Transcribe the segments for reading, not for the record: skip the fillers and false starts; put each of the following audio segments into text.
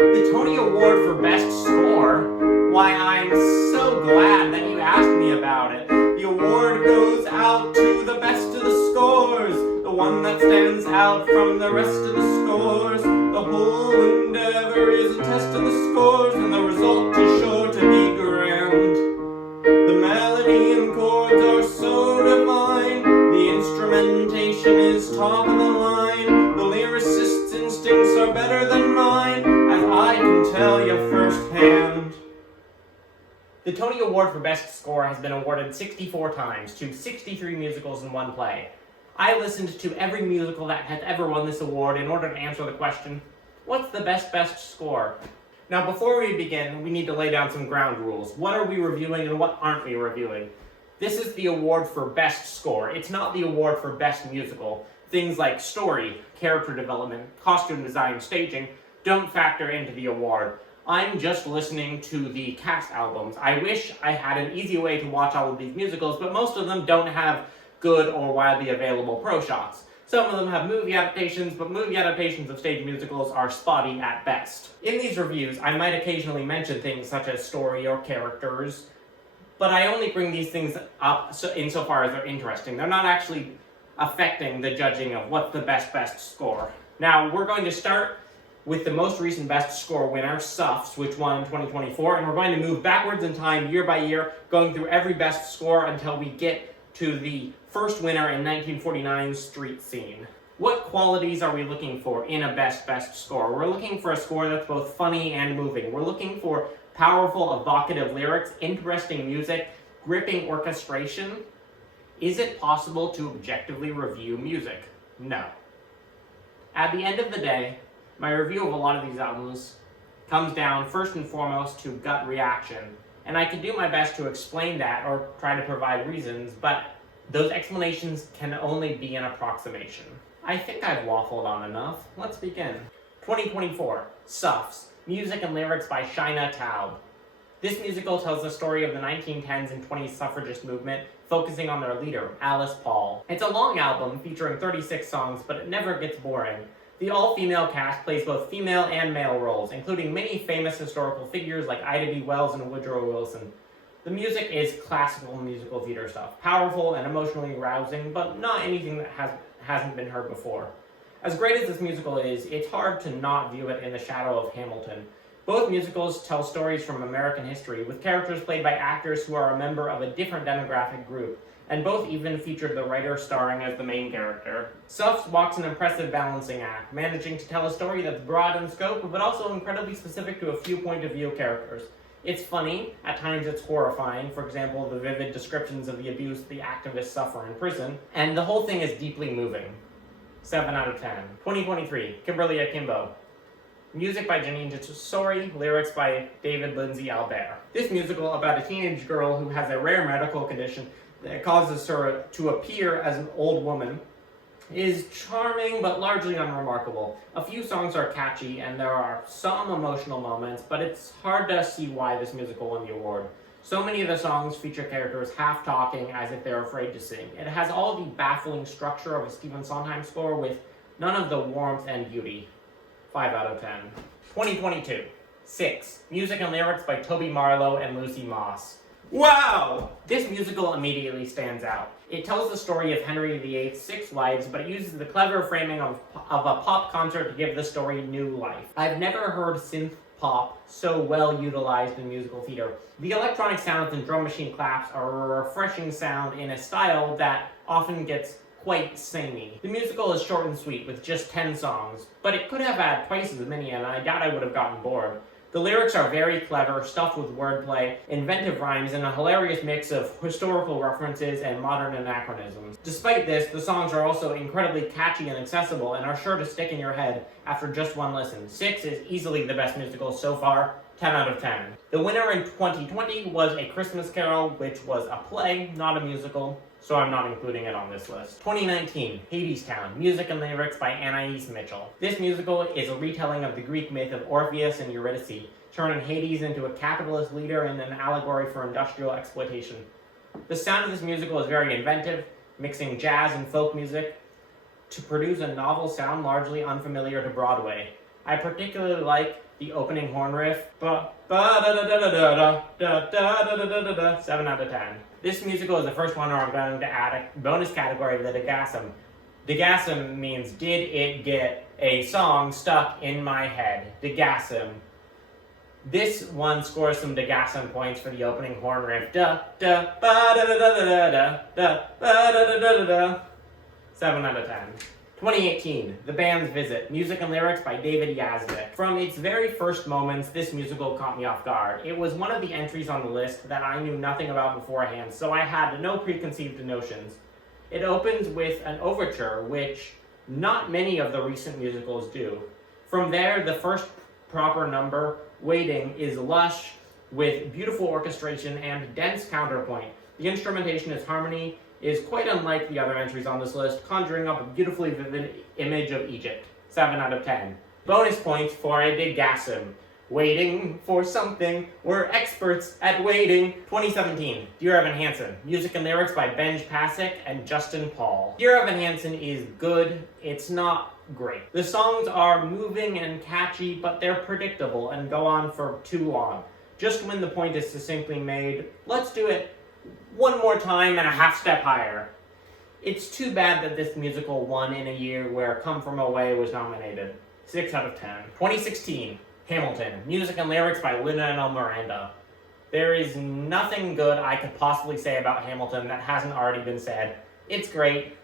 The Tony Award for Best Score? Why, I'm so glad that you asked me about it. The award goes out to the best of the scores, the one that stands out from the rest of the scores. The whole endeavor is a test of the scores, and the result is sure to be grand. The melody and chords are so divine, the instrumentation is top of the line, the lyricist's instincts are better than mine, as I can tell you firsthand. The Tony Award for Best Score has been awarded 64 times to 63 musicals in one play. I listened to every musical that has ever won this award in order to answer the question, what's the best score? Now, before we begin, we need to lay down some ground rules. What are we reviewing and what aren't we reviewing? This is the award for Best Score. It's not the award for Best Musical. Things like story, character development, costume design, staging don't factor into the award. I'm just listening to the cast albums. I wish I had an easy way to watch all of these musicals, but most of them don't have good or widely available pro shots. Some of them have movie adaptations, but movie adaptations of stage musicals are spotty at best. In these reviews, I might occasionally mention things such as story or characters, but I only bring these things up insofar as they're interesting. They're not actually affecting the judging of what's the best score. Now, we're going to start with the most recent Best Score winner, Suffs, which won in 2024, and we're going to move backwards in time, year by year, going through every Best Score until we get to the first winner in 1949's Street Scene. What qualities are we looking for in a best score? We're looking for a score that's both funny and moving. We're looking for powerful, evocative lyrics, interesting music, gripping orchestration. Is it possible to objectively review music? No. At the end of the day, my review of a lot of these albums comes down first and foremost to gut reaction. And I can do my best to explain that or try to provide reasons, but those explanations can only be an approximation. I think I've waffled on enough. Let's begin. 2024, Suffs, music and lyrics by Shaina Taub. This musical tells the story of the 1910s and 20s suffragist movement, focusing on their leader, Alice Paul. It's a long album featuring 36 songs, but it never gets boring. The all-female cast plays both female and male roles, including many famous historical figures like Ida B. Wells and Woodrow Wilson. The music is classical musical theater stuff, powerful and emotionally rousing, but not anything that hasn't been heard before. As great as this musical is, it's hard to not view it in the shadow of Hamilton. Both musicals tell stories from American history, with characters played by actors who are a member of a different demographic group, and both even featured the writer starring as the main character. Suffs walks an impressive balancing act, managing to tell a story that's broad in scope, but also incredibly specific to a few point-of-view characters. It's funny, at times it's horrifying, for example, the vivid descriptions of the abuse the activists suffer in prison, and the whole thing is deeply moving. 7 out of 10. 2023, Kimberly Akimbo. Music by Janine Tesori, lyrics by David Lindsay Albert. This musical about a teenage girl who has a rare medical condition that causes her to appear as an old woman is charming but largely unremarkable. A few songs are catchy and there are some emotional moments, but it's hard to see why this musical won the award. So many of the songs feature characters half talking as if they're afraid to sing. It has all the baffling structure of a Stephen Sondheim score with none of the warmth and beauty. 5 out of 10. 2022, Six, music and lyrics by Toby Marlowe and Lucy Moss. Wow! This musical immediately stands out. It tells the story of Henry VIII's 6 wives, but it uses the clever framing of a pop concert to give the story new life. I've never heard synth pop so well utilized in musical theater. The electronic sounds and drum machine claps are a refreshing sound in a style that often gets quite samey. The musical is short and sweet with just 10 songs, but it could have had twice as many and I doubt I would have gotten bored. The lyrics are very clever, stuffed with wordplay, inventive rhymes, and a hilarious mix of historical references and modern anachronisms. Despite this, the songs are also incredibly catchy and accessible and are sure to stick in your head after just one listen. Six is easily the best musical so far, 10 out of 10. The winner in 2020 was A Christmas Carol, which was a play, not a musical, so I'm not including it on this list. 2019, Hadestown, music and lyrics by Anais Mitchell. This musical is a retelling of the Greek myth of Orpheus and Eurydice, turning Hades into a capitalist leader and an allegory for industrial exploitation. The sound of this musical is very inventive, mixing jazz and folk music to produce a novel sound largely unfamiliar to Broadway. I particularly like the opening horn riff. 7 out of 10. This musical is the first one where I'm going to add a bonus category of the Degasm. Degasm means did it get a song stuck in my head? Degasm. This one scores some Degasm points for the opening horn riff. 7 out of 10. 2018, The Band's Visit, music and lyrics by David Yazbek. From its very first moments, this musical caught me off guard. It was one of the entries on the list that I knew nothing about beforehand, so I had no preconceived notions. It opens with an overture, which not many of the recent musicals do. From there, the first proper number, Waiting, is lush with beautiful orchestration and dense counterpoint. The instrumentation is harmony, is quite unlike the other entries on this list, conjuring up a beautifully vivid image of Egypt. 7 out of 10. Bonus points for a Degasm. Waiting for something. We're experts at waiting. 2017, Dear Evan Hansen. Music and lyrics by Benj Pasek and Justin Paul. Dear Evan Hansen is good. It's not great. The songs are moving and catchy, but they're predictable and go on for too long. Just when the point is succinctly made, let's do it one more time and a half step higher. It's too bad that this musical won in a year where Come From Away was nominated. 6 out of 10. 2016, Hamilton. Music and lyrics by Lin-Manuel Miranda. There is nothing good I could possibly say about Hamilton that hasn't already been said. It's great.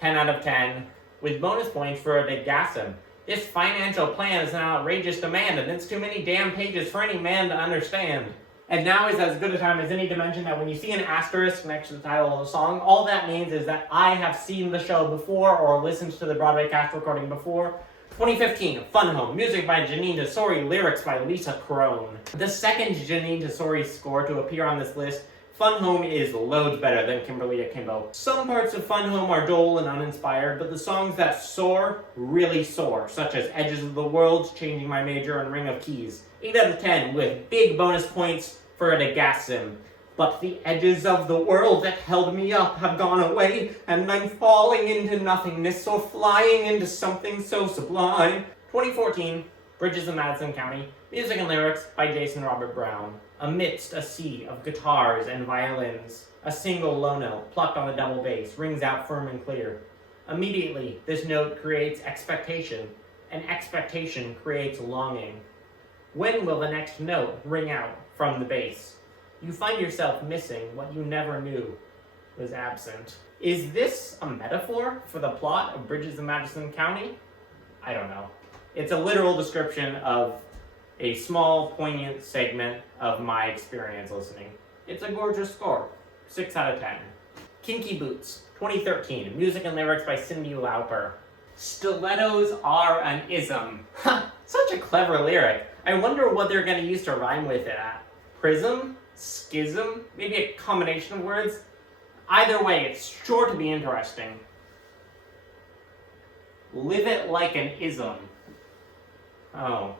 10 out of 10. With bonus points for the Degasm. This financial plan is an outrageous demand, and it's too many damn pages for any man to understand. And now is as good a time as any to mention that when you see an asterisk next to the title of a song, all that means is that I have seen the show before or listened to the Broadway cast recording before. 2015, Fun Home, music by Janine Tesori, lyrics by Lisa Crone. The second Janine Tesori score to appear on this list, Fun Home is loads better than Kimberly Akimbo. Some parts of Fun Home are dull and uninspired, but the songs that soar really soar, such as Edges of the World, Changing My Major, and Ring of Keys. 8 out of 10, with big bonus points for a Degasm. But the edges of the world that held me up have gone away, and I'm falling into nothingness, or flying into something so sublime. 2014, Bridges of Madison County, music and lyrics by Jason Robert Brown. Amidst a sea of guitars and violins, a single low note, plucked on the double bass, rings out firm and clear. Immediately, this note creates expectation, and expectation creates longing. When will the next note ring out from the bass? You find yourself missing what you never knew was absent. Is this a metaphor for the plot of Bridges of Madison County? I don't know. It's a literal description of a small, poignant segment of my experience listening. It's a gorgeous score. 6 out of 10. Kinky Boots, 2013, music and lyrics by Cyndi Lauper. Stilettos are an ism. Ha! Such a clever lyric. I wonder what they're going to use to rhyme with it at. Prism? Schism? Maybe a combination of words? Either way, it's sure to be interesting. Live it like an ism. Oh.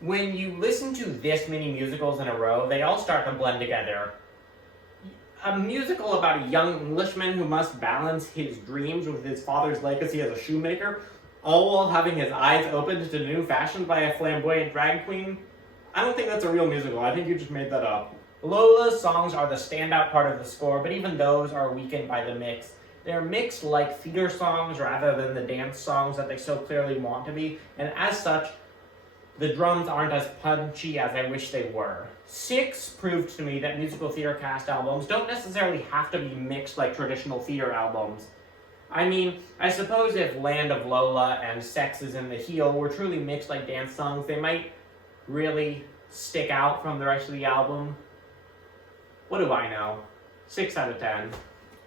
When you listen to this many musicals in a row, they all start to blend together. A musical about a young Englishman who must balance his dreams with his father's legacy as a shoemaker, all while having his eyes opened to new fashions by a flamboyant drag queen. I don't think that's a real musical. I think you just made that up. Lola's songs are the standout part of the score, but even those are weakened by the mix. They're mixed like theater songs rather than the dance songs that they so clearly want to be, and as such, the drums aren't as punchy as I wish they were. 6 proved to me that musical theater cast albums don't necessarily have to be mixed like traditional theater albums. I mean, I suppose if Land of Lola and Sex is in the Heel were truly mixed like dance songs, they might really stick out from the rest of the album. What do I know? 6 out of 10.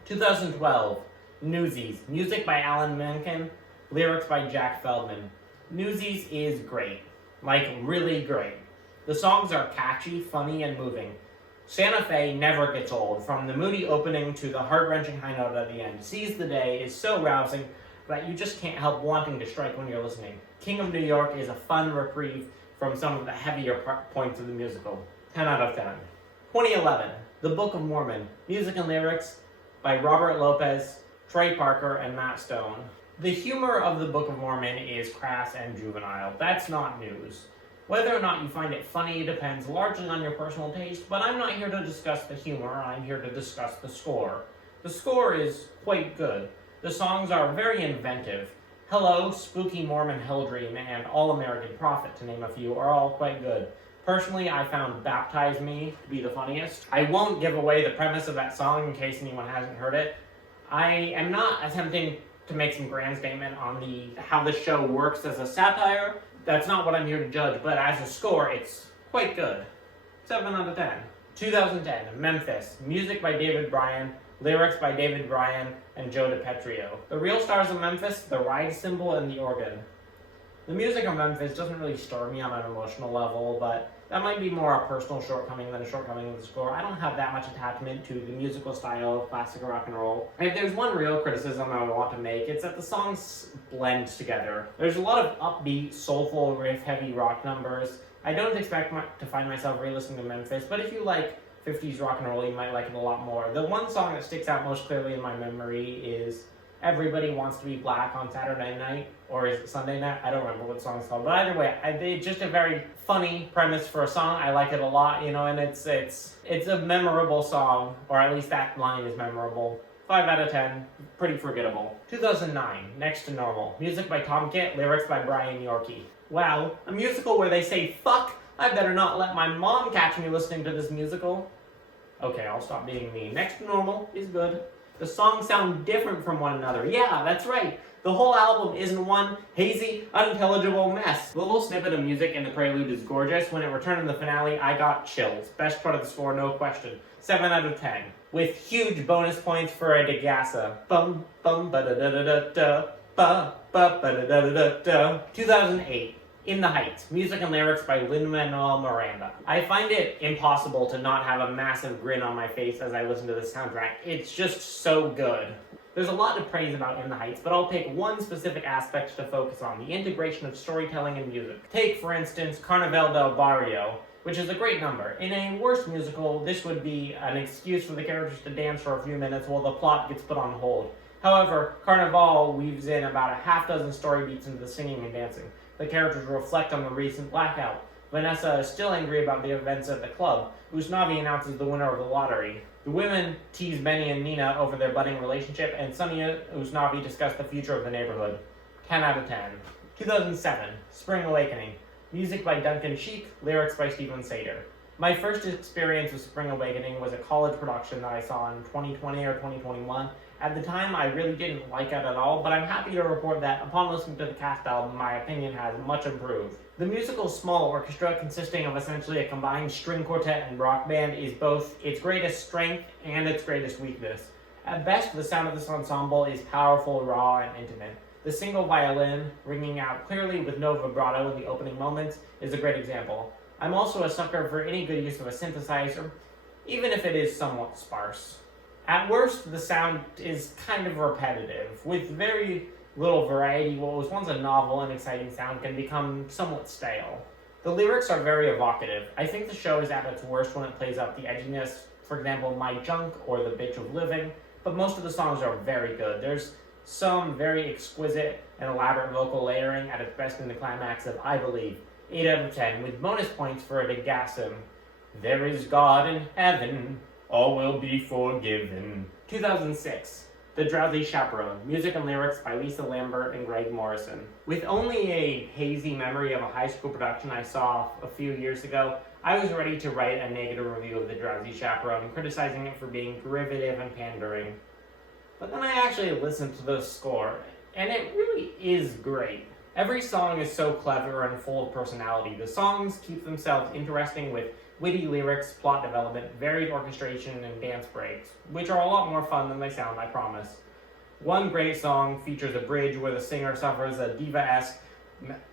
2012, Newsies, music by Alan Menken, lyrics by Jack Feldman. Newsies is great. Like, really great. The songs are catchy, funny, and moving. Santa Fe never gets old. From the moody opening to the heart-wrenching high note at the end, Seize the Day is so rousing that you just can't help wanting to strike when you're listening. King of New York is a fun reprieve from some of the heavier points of the musical. 10 out of 10. 2011, The Book of Mormon, music and lyrics by Robert Lopez, Trey Parker, and Matt Stone. The humor of the Book of Mormon is crass and juvenile. That's not news. Whether or not you find it funny depends largely on your personal taste, but I'm not here to discuss the humor, I'm here to discuss the score. The score is quite good. The songs are very inventive. Hello, Spooky Mormon Helldream, and All American Prophet, to name a few, are all quite good. Personally, I found Baptize Me to be the funniest. I won't give away the premise of that song in case anyone hasn't heard it. I am not attempting to make some grand statement on how the show works as a satire. That's not what I'm here to judge, but as a score, it's quite good. 7 out of 10. 2010, Memphis. Music by David Bryan, lyrics by David Bryan and Joe DiPetrio. The real stars of Memphis, the ride cymbal and the organ. The music of Memphis doesn't really stir me on an emotional level, but that might be more a personal shortcoming than a shortcoming of the score. I don't have that much attachment to the musical style of classic rock and roll. If there's one real criticism I would want to make, it's that the songs blend together. There's a lot of upbeat, soulful, riff-heavy rock numbers. I don't expect to find myself re-listening to Memphis, but if you like 50s rock and roll, you might like it a lot more. The one song that sticks out most clearly in my memory is Everybody Wants to Be Black on Saturday Night, or is it Sunday Night? I don't remember what the song's called, but either way, it's just a very funny premise for a song. I like it a lot, and it's a memorable song, or at least that line is memorable. 5 out of 10, pretty forgettable. 2009, Next to Normal. Music by Tom Kitt, lyrics by Brian Yorkie. Wow, a musical where they say, fuck, I better not let my mom catch me listening to this musical. Okay, I'll stop being mean. Next to Normal is good. The songs sound different from one another. Yeah, that's right. The whole album isn't one hazy, unintelligible mess. The little snippet of music in the prelude is gorgeous. When it returned in the finale, I got chills. Best part of the score, no question. 7 out of 10. With huge bonus points for a Degasse. Bum bum ba da da da da da ba ba ba da da da da. 2008. In the Heights, music and lyrics by Lin-Manuel Miranda. I find it impossible to not have a massive grin on my face as I listen to this soundtrack. It's just so good. There's a lot to praise about In the Heights, but I'll pick one specific aspect to focus on, the integration of storytelling and music. Take, for instance, Carnaval del Barrio, which is a great number. In a worse musical, this would be an excuse for the characters to dance for a few minutes while the plot gets put on hold. However, Carnival weaves in about a half dozen story beats into the singing and dancing. The characters reflect on the recent blackout. Vanessa is still angry about the events at the club. Usnavi announces the winner of the lottery. The women tease Benny and Nina over their budding relationship, and Sunny and Usnavi discuss the future of the neighborhood. 10 out of 10. 2007, Spring Awakening. Music by Duncan Sheik, lyrics by Stephen Sater. My first experience with Spring Awakening was a college production that I saw in 2020 or 2021. At the time, I really didn't like it at all, but I'm happy to report that upon listening to the cast album, my opinion has much improved. The musical's small orchestra, consisting of essentially a combined string quartet and rock band, is both its greatest strength and its greatest weakness. At best, the sound of this ensemble is powerful, raw, and intimate. The single violin, ringing out clearly with no vibrato in the opening moments, is a great example. I'm also a sucker for any good use of a synthesizer, even if it is somewhat sparse. At worst, the sound is kind of repetitive. With very little variety, what was once a novel and exciting sound can become somewhat stale. The lyrics are very evocative. I think the show is at its worst when it plays up the edginess, for example, My Junk or The Bitch of Living, but most of the songs are very good. There's some very exquisite and elaborate vocal layering at its best in the climax of I Believe. 8 out of 10, with bonus points for a Degasse. There is God in heaven, all will be forgiven. 2006, The Drowsy Chaperone, music and lyrics by Lisa Lambert and Greg Morrison. With only a hazy memory of a high school production I saw a few years ago, I was ready to write a negative review of The Drowsy Chaperone, criticizing it for being derivative and pandering. But then I actually listened to the score, and it really is great. Every song is so clever and full of personality. The songs keep themselves interesting with witty lyrics, plot development, varied orchestration, and dance breaks, which are a lot more fun than they sound, I promise. One great song features a bridge where the singer suffers a diva-esque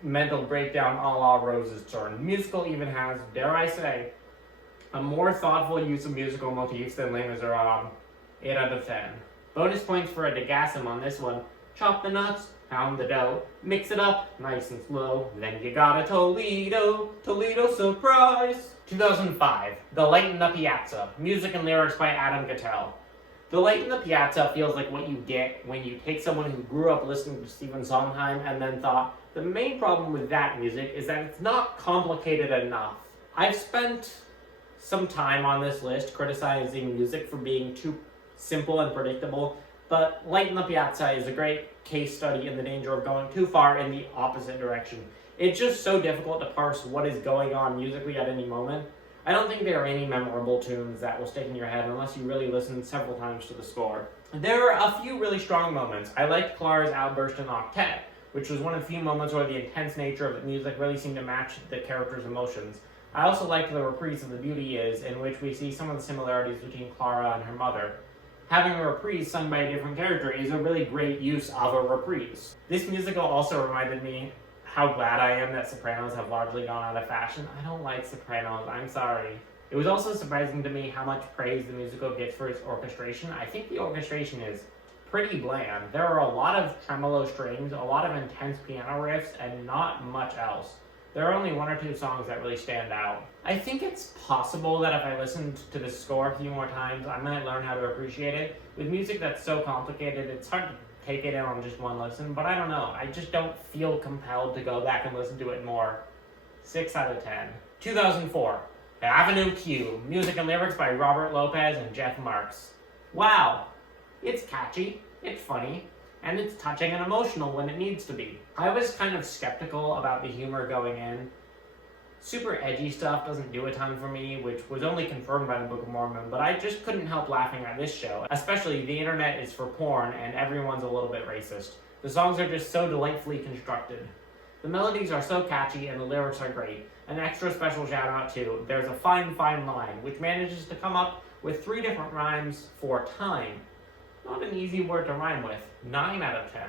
mental breakdown a la Rose's Turn. The musical even has, dare I say, a more thoughtful use of musical motifs than Les Miserables. 8 out of 10. Bonus points for a Degasse on this one. Chop the nuts, pound the dough, mix it up nice and slow, then you got a Toledo surprise. 2005, The Light in the Piazza, music and lyrics by Adam Gattel. The Light in the Piazza feels like what you get when you take someone who grew up listening to Stephen Sondheim and then thought, The main problem with that music is that it's not complicated enough. I've spent some time on this list criticizing music for being too simple and predictable, but Light in the Piazza is a great case study in the danger of going too far in the opposite direction. It's just so difficult to parse what is going on musically at any moment. I don't think there are any memorable tunes that will stick in your head unless you really listen several times to the score. There are a few really strong moments. I liked Clara's outburst in Octet, which was one of the few moments where the intense nature of the music really seemed to match the character's emotions. I also liked the reprise of The Beauty Is, in which we see some of the similarities between Clara and her mother. Having a reprise sung by a different character is a really great use of a reprise. This musical also reminded me how glad I am that Sopranos have largely gone out of fashion. I don't like Sopranos, I'm sorry. It was also surprising to me how much praise the musical gets for its orchestration. I think the orchestration is pretty bland. There are a lot of tremolo strings, a lot of intense piano riffs, and not much else. There are only one or two songs that really stand out. I think it's possible that if I listened to the score a few more times, I might learn how to appreciate it. With music that's so complicated, it's hard to take it in on just one listen, but I don't know. I just don't feel compelled to go back and listen to it more. 6 out of 10. 2004, Avenue Q, music and lyrics by Robert Lopez and Jeff Marks. Wow, it's catchy, it's funny, and it's touching and emotional when it needs to be. I was kind of skeptical about the humor going in. Super edgy stuff doesn't do a ton for me, which was only confirmed by the Book of Mormon, but I just couldn't help laughing at this show, especially the internet is for porn and everyone's a little bit racist. The songs are just so delightfully constructed. The melodies are so catchy and the lyrics are great. An extra special shout out to There's a Fine Fine Line, which manages to come up with 3 different rhymes for time. Not an easy word to rhyme with. 9 out of 10.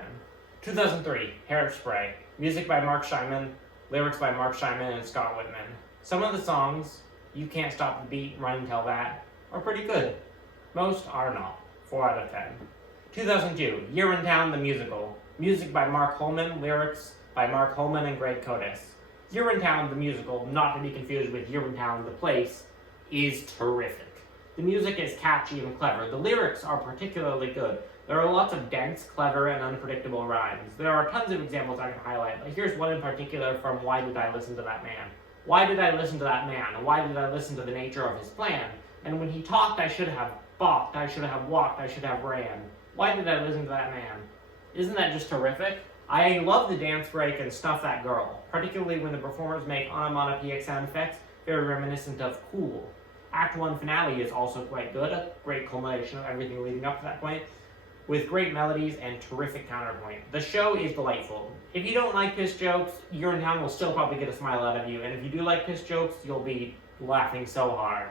2003, Hairspray. Music by Mark Scheinman, lyrics by Mark Scheinman and Scott Whitman. Some of the songs, You Can't Stop the Beat, Run and Tell That, are pretty good. Most are not. 4 out of 10. 2002, Urinetown the Musical. Music by Mark Holman, lyrics by Mark Holman and Greg Kotis. Urinetown the Musical, not to be confused with Urinetown the Place, is terrific. The music is catchy and clever. The lyrics are particularly good. There are lots of dense, clever, and unpredictable rhymes. There are tons of examples I can highlight, but here's one in particular from Why Did I Listen to That Man? Why did I listen to that man? Why did I listen to the nature of his plan? And when he talked, I should have balked, I should have walked, I should have ran. Why did I listen to that man? Isn't that just terrific? I love the dance break and Snuff That Girl, particularly when the performers make onomatopoeic sound effects very reminiscent of Cool. Act 1 finale is also quite good, a great culmination of everything leading up to that point, with great melodies and terrific counterpoint. The show is delightful. If you don't like piss jokes, Urinetown will still probably get a smile out of you, and if you do like piss jokes, you'll be laughing so hard.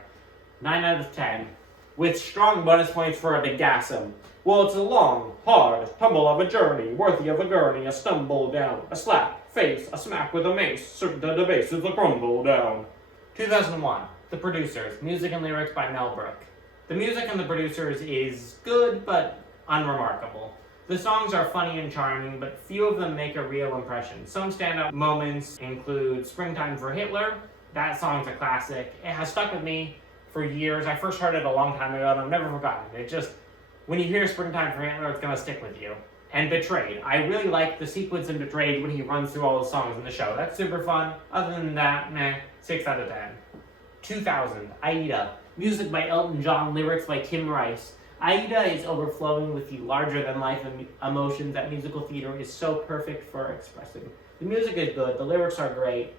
9 out of 10. With strong bonus points for a Degasm. Well, it's a long, hard tumble of a journey, worthy of a gurney, a stumble down, a slap, face, a smack with a mace, certain the base is a crumble down. 2001, The Producers, music and lyrics by Mel Brooke. The music and The Producers is good, but unremarkable. The songs are funny and charming, but few of them make a real impression. Some standout moments include Springtime for Hitler. That song's a classic. It has stuck with me for years. I first heard it a long time ago, and I've never forgotten it. It just, when you hear Springtime for Hitler, it's gonna stick with you. And Betrayed. I really like the sequence in Betrayed when he runs through all the songs in the show. That's super fun. Other than that, 6 out of 10. 2000, Aida. Music by Elton John, lyrics by Tim Rice. Aida is overflowing with the larger-than-life emotions that musical theater is so perfect for expressing. The music is good, the lyrics are great,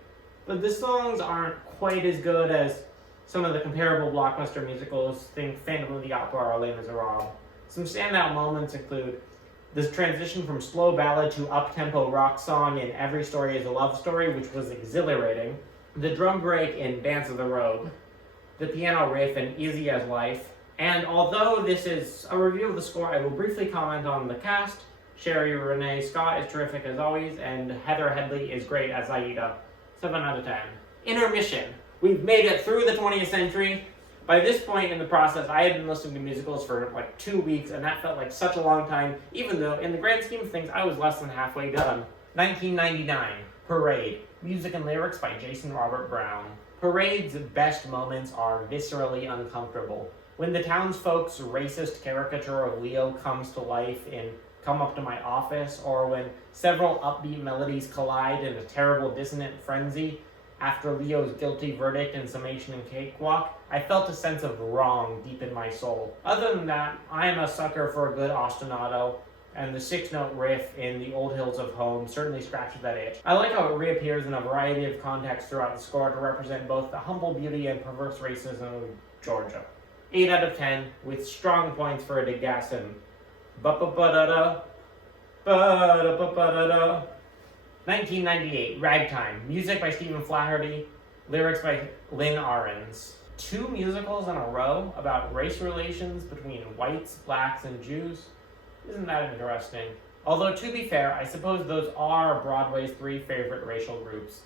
but the songs aren't quite as good as some of the comparable blockbuster musicals, think Phantom of the Opera or Les Miserables. Some standout moments include this transition from slow ballad to up-tempo rock song in Every Story is a Love Story, which was exhilarating, the drum break in Dance of the Robe, the piano riff in Easy as Life, and although this is a review of the score, I will briefly comment on the cast. Sherry Renee Scott is terrific as always, and Heather Headley is great as Aida. 7 out of 10. Intermission. We've made it through the 20th century. By this point in the process, I had been listening to musicals for like 2 weeks, and that felt like such a long time, even though in the grand scheme of things, I was less than halfway done. 1999, Parade. Music and lyrics by Jason Robert Brown. Parade's best moments are viscerally uncomfortable. When the townsfolk's racist caricature of Leo comes to life in come up to my office, or when several upbeat melodies collide in a terrible dissonant frenzy after Leo's guilty verdict in Summation and Cakewalk, I felt a sense of wrong deep in my soul. Other than that, I am a sucker for a good ostinato, and the 6-note riff in The Old Hills of Home certainly scratches that itch. I like how it reappears in a variety of contexts throughout the score to represent both the humble beauty and perverse racism of Georgia. 8 out of 10, with strong points for a Degasson. Ba-ba-ba-da-da, ba-da-ba-ba-da-da. 1998, Ragtime. Music by Stephen Flaherty, lyrics by Lynn Ahrens. 2 musicals in a row about race relations between whites, blacks, and Jews. Isn't that interesting? Although, to be fair, I suppose those are Broadway's 3 favorite racial groups.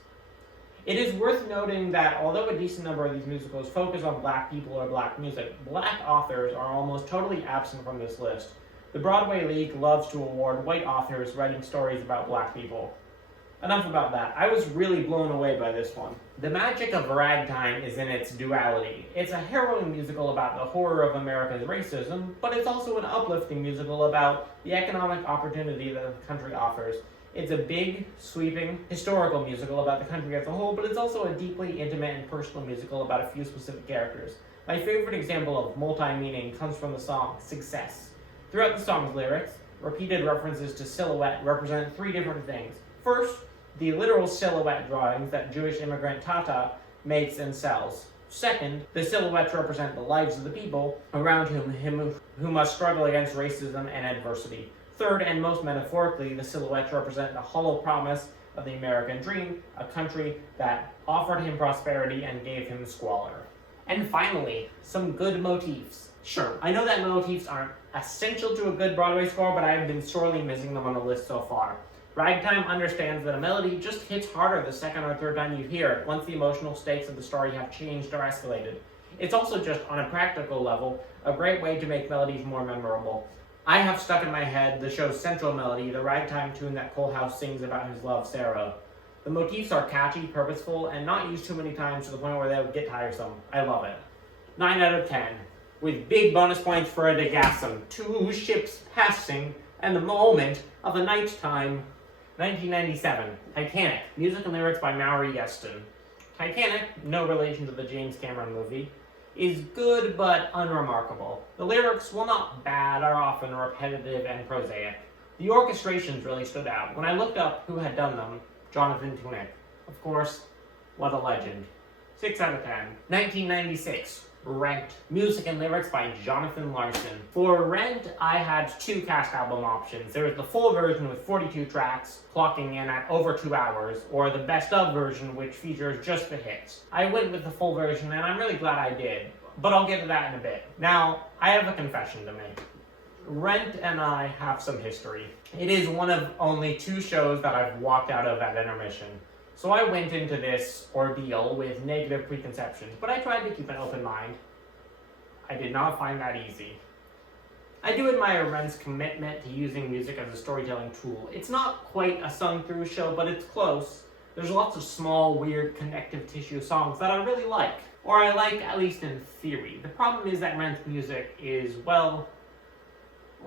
It is worth noting that although a decent number of these musicals focus on black people or black music, black authors are almost totally absent from this list. The Broadway League loves to award white authors writing stories about black people. Enough about that. I was really blown away by this one. The magic of Ragtime is in its duality. It's a harrowing musical about the horror of America's racism, but it's also an uplifting musical about the economic opportunity that the country offers. It's a big, sweeping, historical musical about the country as a whole, but it's also a deeply intimate and personal musical about a few specific characters. My favorite example of multi-meaning comes from the song Success. Throughout the song's lyrics, repeated references to silhouette represent 3 different things. First, the literal silhouette drawings that Jewish immigrant Tata makes and sells. Second, the silhouettes represent the lives of the people around who must struggle against racism and adversity. Third, and most metaphorically, the silhouettes represent the hollow promise of the American dream, a country that offered him prosperity and gave him squalor. And finally, some good motifs. Sure, I know that motifs aren't essential to a good Broadway score, but I have been sorely missing them on the list so far. Ragtime understands that a melody just hits harder the second or third time you hear it, once the emotional stakes of the story have changed or escalated. It's also just, on a practical level, a great way to make melodies more memorable. I have stuck in my head the show's central melody, the ragtime tune that Cole House sings about his love, Sarah. The motifs are catchy, purposeful, and not used too many times to the point where they would get tiresome. I love it. 9 out of 10, with big bonus points for a Degasson. 2 ships passing, and the moment of a night time. 1997, Titanic. Music and lyrics by Maury Yeston. Titanic, no relation to the James Cameron movie, is good but unremarkable. The lyrics, while not bad, are often repetitive and prosaic. The orchestrations really stood out. When I looked up who had done them, Jonathan Tunick. Of course, what a legend. 6 out of 10. 1996, Rent. Music and lyrics by Jonathan Larson. For Rent, I had 2 cast album options. There was the full version with 42 tracks, clocking in at over 2 hours, or the best of version, which features just the hits. I went with the full version, and I'm really glad I did, but I'll get to that in a bit. Now, I have a confession to make. Rent and I have some history. It is one of only 2 shows that I've walked out of at intermission. So I went into this ordeal with negative preconceptions, but I tried to keep an open mind. I did not find that easy. I do admire Rent's commitment to using music as a storytelling tool. It's not quite a sung-through show, but it's close. There's lots of small, weird, connective tissue songs that I really like. Or I like, at least in theory. The problem is that Rent's music is, well,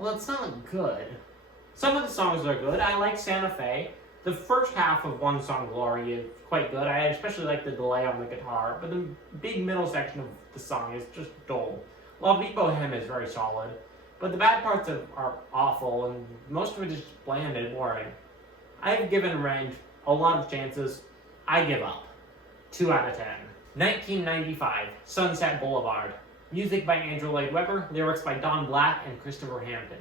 it's not good. Some of the songs are good. I like Santa Fe. The first half of One Song Glory is quite good. I especially like the delay on the guitar, but the big middle section of the song is just dull. La Vie Boheme is very solid, but the bad parts are awful, and most of it is just bland and boring. I've given Rent a lot of chances. I give up. 2 out of 10. 1995, Sunset Boulevard. Music by Andrew Lloyd Webber, lyrics by Don Black and Christopher Hampton.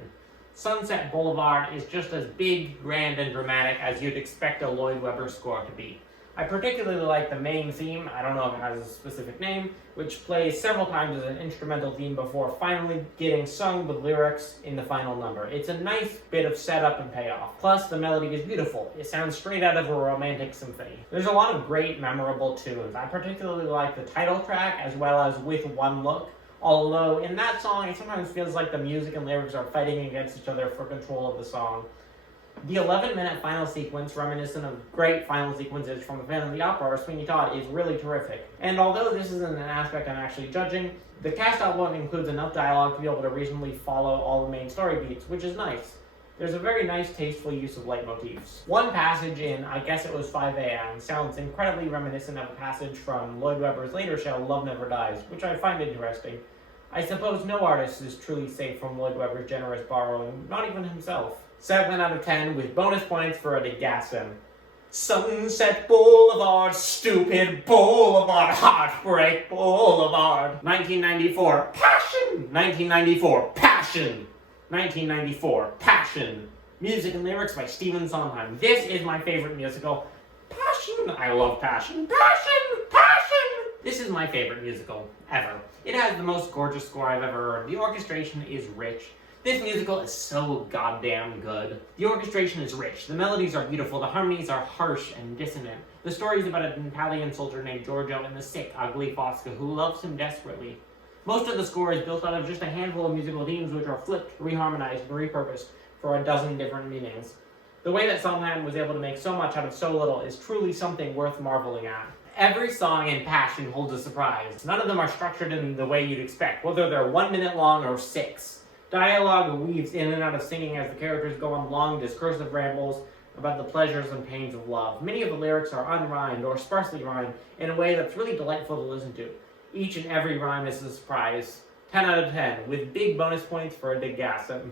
Sunset Boulevard is just as big, grand, and dramatic as you'd expect a Lloyd Webber score to be. I particularly like the main theme, I don't know if it has a specific name, which plays several times as an instrumental theme before finally getting sung with lyrics in the final number. It's a nice bit of setup and payoff. Plus, the melody is beautiful. It sounds straight out of a romantic symphony. There's a lot of great, memorable tunes. I particularly like the title track as well as With One Look, although in that song it sometimes feels like the music and lyrics are fighting against each other for control of the song. The 11-minute final sequence, reminiscent of great final sequences from The Phantom of the Opera or Sweeney Todd, is really terrific. And although this isn't an aspect I'm actually judging, the cast album includes enough dialogue to be able to reasonably follow all the main story beats, which is nice. There's a very nice, tasteful use of leitmotifs. One passage in I Guess It Was 5 a.m. sounds incredibly reminiscent of a passage from Lloyd Webber's later show, Love Never Dies, which I find interesting. I suppose no artist is truly safe from Lloyd Webber's generous borrowing, not even himself. 7 out of 10 with bonus points for a Degasm. Sunset Boulevard, stupid boulevard, heartbreak boulevard. 1994, passion. 1994, passion. 1994, passion. Music and lyrics by Stephen Sondheim. This is my favorite musical. Passion. I love Passion. Passion. Passion. This is my favorite musical ever. It has the most gorgeous score I've ever heard. The orchestration is rich. This musical is so goddamn good. The orchestration is rich, the melodies are beautiful, the harmonies are harsh and dissonant. The story is about an Italian soldier named Giorgio and the sick, ugly Fosca who loves him desperately. Most of the score is built out of just a handful of musical themes which are flipped, reharmonized, and repurposed for a dozen different meanings. The way that Sondheim was able to make so much out of so little is truly something worth marveling at. Every song in Passion holds a surprise. None of them are structured in the way you'd expect, whether they're 1 minute long or 6. Dialogue weaves in and out of singing as the characters go on long discursive rambles about the pleasures and pains of love. Many of the lyrics are unrhymed or sparsely rhymed in a way that's really delightful to listen to. Each and every rhyme is a surprise. 10 out of 10, with big bonus points for a Degasm.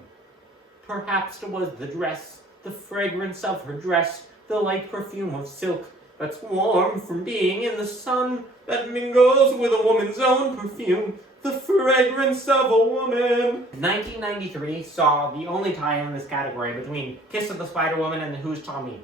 Perhaps it was the dress, the fragrance of her dress, the light perfume of silk that's warm from being in the sun, that mingles with a woman's own perfume, the fragrance of a woman. 1993 saw the only tie-in in this category between Kiss of the Spider-Woman and The Who's Tommy.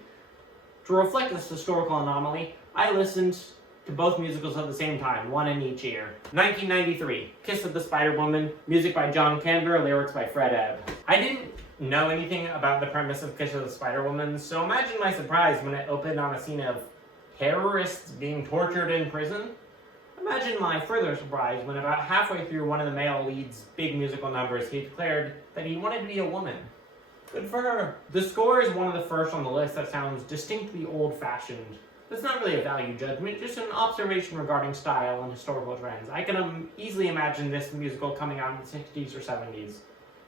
To reflect this historical anomaly, I listened to both musicals at the same time, one in each ear. 1993, Kiss of the Spider-Woman, music by John Kander, lyrics by Fred Ebb. I didn't know anything about the premise of Kiss of the Spider-Woman, so imagine my surprise when it opened on a scene of terrorists being tortured in prison. Imagine my further surprise when about halfway through one of the male lead's big musical numbers, he declared that he wanted to be a woman. Good for her. The score is one of the first on the list that sounds distinctly old-fashioned. That's not really a value judgment, just an observation regarding style and historical trends. I can easily imagine this musical coming out in the 60s or 70s.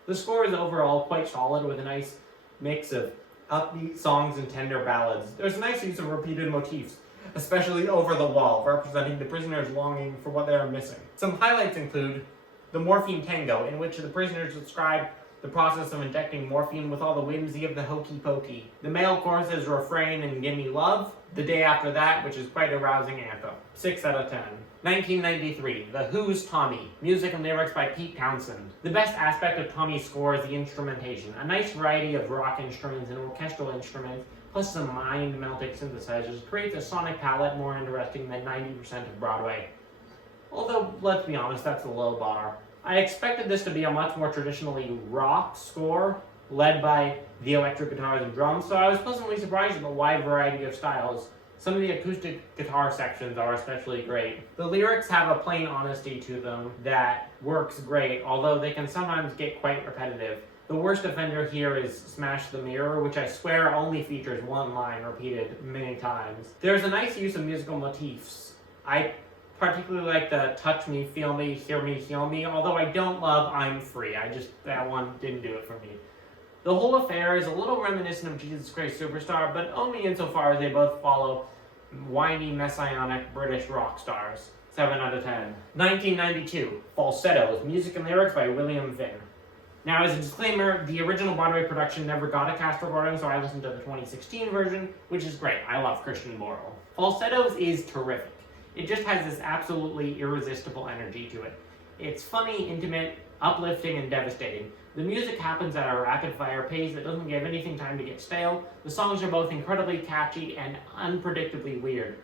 The score is overall quite solid with a nice mix of upbeat songs and tender ballads. There's a nice use of repeated motifs, especially Over the Wall, representing the prisoners' longing for what they are missing. Some highlights include the Morphine Tango, in which the prisoners describe the process of injecting morphine with all the whimsy of the hokey pokey. The male choruses Refrain and Gimme Love. The Day After That, which is quite a rousing anthem. 6 out of 10. 1993, The Who's Tommy, music and lyrics by Pete Townsend. The best aspect of Tommy's score is the instrumentation. A nice variety of rock instruments and orchestral instruments, plus some mind-melting synthesizers, creates a sonic palette more interesting than 90% of Broadway. Although, let's be honest, that's a low bar. I expected this to be a much more traditionally rock score, led by the electric guitars and drums, so I was pleasantly surprised at the wide variety of styles. Some of the acoustic guitar sections are especially great. The lyrics have a plain honesty to them that works great, although they can sometimes get quite repetitive. The worst offender here is Smash the Mirror, which I swear only features one line repeated many times. There's a nice use of musical motifs. I particularly like the Touch Me, Feel Me, Heal Me, although I don't love I'm Free. That one didn't do it for me. The whole affair is a little reminiscent of Jesus Christ Superstar, but only insofar as they both follow whiny, messianic British rock stars. 7 out of 10. 1992, Falsettos, music and lyrics by William Vinn. Now, as a disclaimer, the original Broadway production never got a cast recording, so I listened to the 2016 version, which is great. I love Christian Borle. Falsettos is terrific. It just has this absolutely irresistible energy to it. It's funny, intimate, uplifting, and devastating. The music happens at a rapid-fire pace that doesn't give anything time to get stale. The songs are both incredibly catchy and unpredictably weird.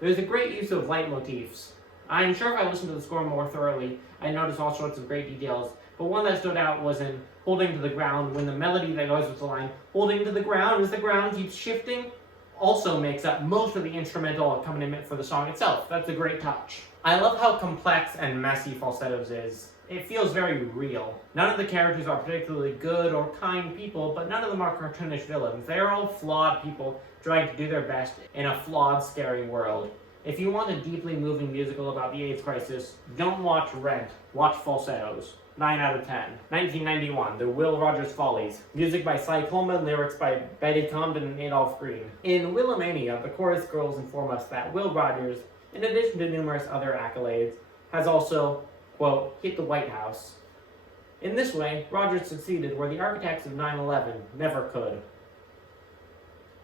There's a great use of leitmotifs. I'm sure if I listened to the score more thoroughly, I'd notice all sorts of great details, but one that stood out was in Holding to the Ground, when the melody that goes with the line, "Holding to the ground as the ground keeps shifting," also makes up most of the instrumental accompaniment for the song itself. That's a great touch. I love how complex and messy Falsettos is. It feels very real. None of the characters are particularly good or kind people, but none of them are cartoonish villains. They are all flawed people trying to do their best in a flawed, scary world. If you want a deeply moving musical about the AIDS crisis, don't watch Rent, watch Falsettos. 9 out of 10. 1991, The Will Rogers Follies. Music by Cy Coleman, lyrics by Betty Comden and Adolph Green. In Willamania, the chorus girls inform us that Will Rogers, in addition to numerous other accolades, has also, quote, hit the White House. In this way, Rogers succeeded where the architects of 9/11 never could.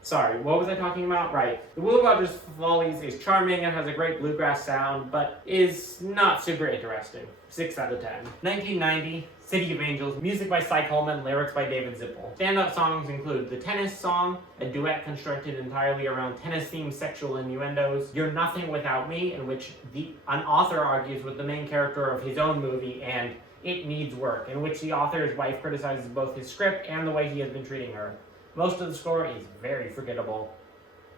Sorry, what was I talking about? Right. The Will Rogers Follies is charming and has a great bluegrass sound, but is not super interesting. 6 out of 10. 1990, City of Angels, music by Cy Coleman, lyrics by David Zippel. Stand-up songs include The Tennis Song, a duet constructed entirely around tennis-themed sexual innuendos, You're Nothing Without Me, in which an author argues with the main character of his own movie, and It Needs Work, in which the author's wife criticizes both his script and the way he has been treating her. Most of the score is very forgettable.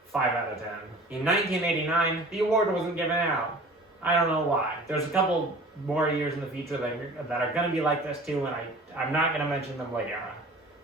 5 out of 10. In 1989, the award wasn't given out. I don't know why. There's a couple more years in the future that are going to be like this too, and I'm not going to mention them later on.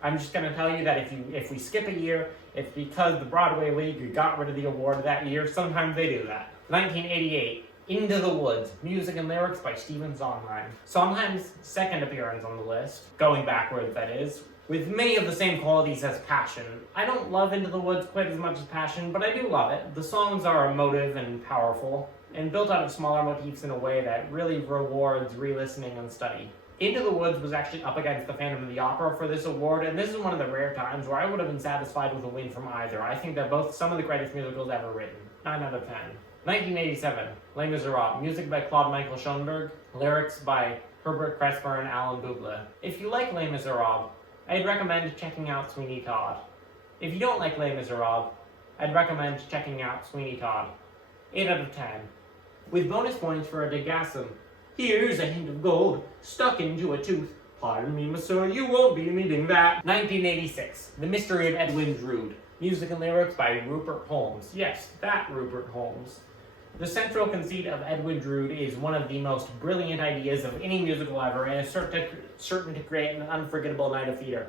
I'm just going to tell you that if we skip a year, it's because the Broadway League got rid of the award that year. Sometimes they do that. 1988. Into the Woods, music and lyrics by Stephen Sondheim. Sondheim's second appearance on the list, going backwards that is, with many of the same qualities as Passion. I don't love Into the Woods quite as much as Passion, but I do love it. The songs are emotive and powerful, and built out of smaller motifs in a way that really rewards re-listening and study. Into the Woods was actually up against the Phantom of the Opera for this award, and this is one of the rare times where I would have been satisfied with a win from either. I think they're both some of the greatest musicals ever written. 9 out of 10. 1987, Les Miserables, music by Claude Michael Schoenberg, lyrics by Herbert Kresper and Alan Buble. If you like Les Miserables, I'd recommend checking out Sweeney Todd. If you don't like Les Miserables, I'd recommend checking out Sweeney Todd. 8 out of 10. With bonus points for a degasm. Here's a hint of gold stuck into a tooth. Pardon me, monsieur, you won't be needing that. 1986, The Mystery of Edwin Drood. Music and lyrics by Rupert Holmes. Yes, that Rupert Holmes. The central conceit of Edwin Drood is one of the most brilliant ideas of any musical ever and is certain to create an unforgettable night of theater.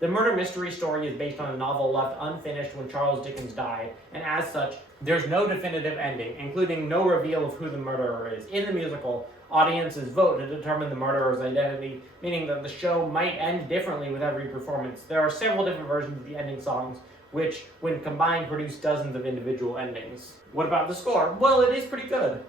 The murder mystery story is based on a novel left unfinished when Charles Dickens died, and as such, there's no definitive ending, including no reveal of who the murderer is. In the musical, audiences vote to determine the murderer's identity, meaning that the show might end differently with every performance. There are several different versions of the ending songs, which, when combined, produce dozens of individual endings. What about the score? Well, it is pretty good.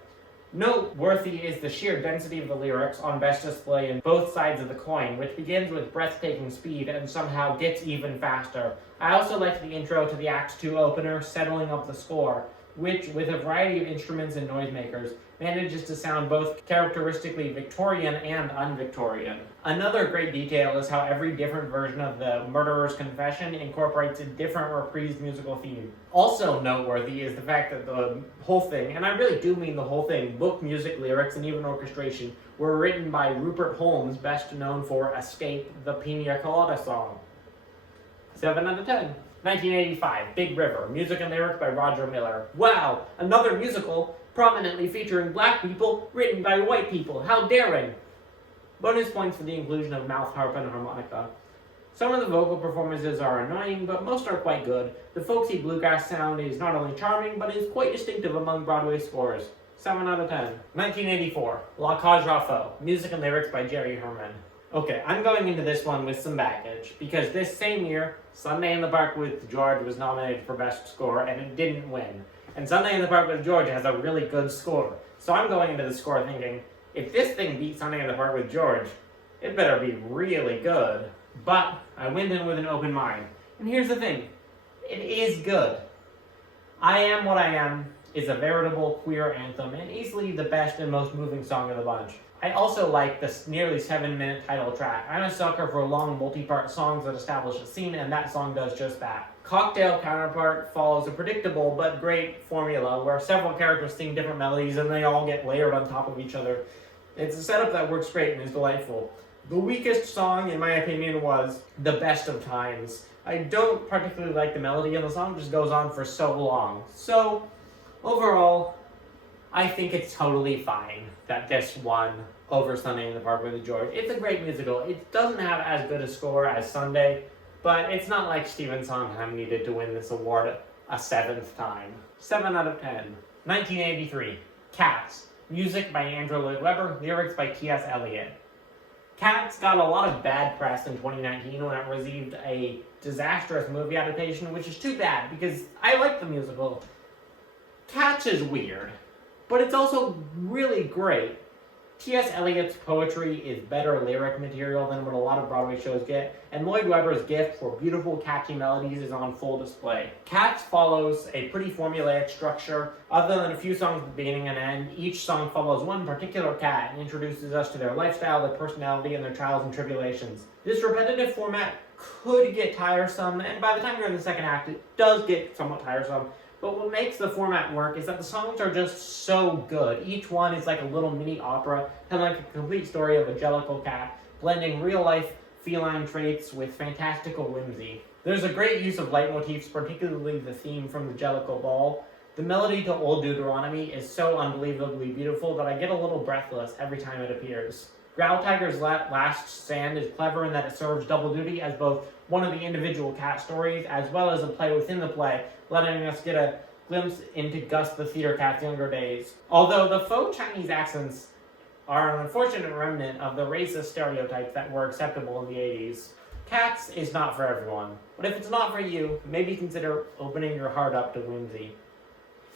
Noteworthy is the sheer density of the lyrics on best display in both sides of the coin, which begins with breathtaking speed and somehow gets even faster. I also liked the intro to the Act 2 opener, Settling Up the Score, which, with a variety of instruments and noisemakers, manages to sound both characteristically Victorian and un-Victorian. Another great detail is how every different version of the murderer's confession incorporates a different reprised musical theme. Also noteworthy is the fact that the whole thing, and I really do mean the whole thing, book, music, lyrics, and even orchestration, were written by Rupert Holmes, best known for Escape, the Pina Colada song. 7 out of 10. 1985, Big River, music and lyrics by Roger Miller. Wow, another musical prominently featuring black people, written by white people. How daring! Bonus points for the inclusion of mouth harp and harmonica. Some of the vocal performances are annoying, but most are quite good. The folksy bluegrass sound is not only charming, but is quite distinctive among Broadway scores. 7 out of 10. 1984, La Cage aux Folles, music and lyrics by Jerry Herman. Okay, I'm going into this one with some baggage, because this same year, Sunday in the Park with George was nominated for Best Score, and it didn't win. And Sunday in the Park with George has a really good score. So I'm going into the score thinking, if this thing beats Sunday in the Park with George, it better be really good. But I went in with an open mind. And here's the thing, it is good. I Am What I Am is a veritable queer anthem, and easily the best and most moving song of the bunch. I also like this nearly 7-minute title track. I'm a sucker for long multi-part songs that establish a scene, and that song does just that. Cocktail Counterpart follows a predictable but great formula where several characters sing different melodies and they all get layered on top of each other. It's a setup that works great and is delightful. The weakest song, in my opinion, was The Best of Times. I don't particularly like the melody, and the song just goes on for so long. So, overall, I think it's totally fine that this won over Sunday in the Park with George. It's a great musical. It doesn't have as good a score as Sunday, but it's not like Stephen Sondheim needed to win this award a 7th time. 7 out of 10. 1983, Cats. Music by Andrew Lloyd Webber, lyrics by T.S. Eliot. Cats got a lot of bad press in 2019 when it received a disastrous movie adaptation, which is too bad because I like the musical. Cats is weird, but it's also really great. T.S. Eliot's poetry is better lyric material than what a lot of Broadway shows get, and Lloyd Webber's gift for beautiful, catchy melodies is on full display. Cats follows a pretty formulaic structure. Other than a few songs at the beginning and end, each song follows one particular cat and introduces us to their lifestyle, their personality, and their trials and tribulations. This repetitive format could get tiresome, and by the time you're in the second act, it does get somewhat tiresome. But what makes the format work is that the songs are just so good. Each one is like a little mini opera, telling like a complete story of a jellicle cat, blending real-life feline traits with fantastical whimsy. There's a great use of leitmotifs, particularly the theme from the Jellicle Ball. The melody to Old Deuteronomy is so unbelievably beautiful that I get a little breathless every time it appears. Growl Tiger's Last Stand is clever in that it serves double duty as both one of the individual cat stories as well as a play within the play, letting us get a glimpse into Gus the theater cat's younger days. Although the faux Chinese accents are an unfortunate remnant of the racist stereotypes that were acceptable in the 80s. Cats is not for everyone, but if it's not for you, maybe consider opening your heart up to whimsy.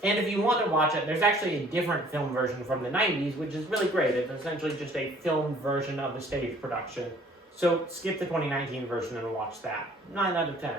And if you want to watch it, there's actually a different film version from the 90s, which is really great. It's essentially just a filmed version of the stage production. So skip the 2019 version and watch that. 9 out of 10.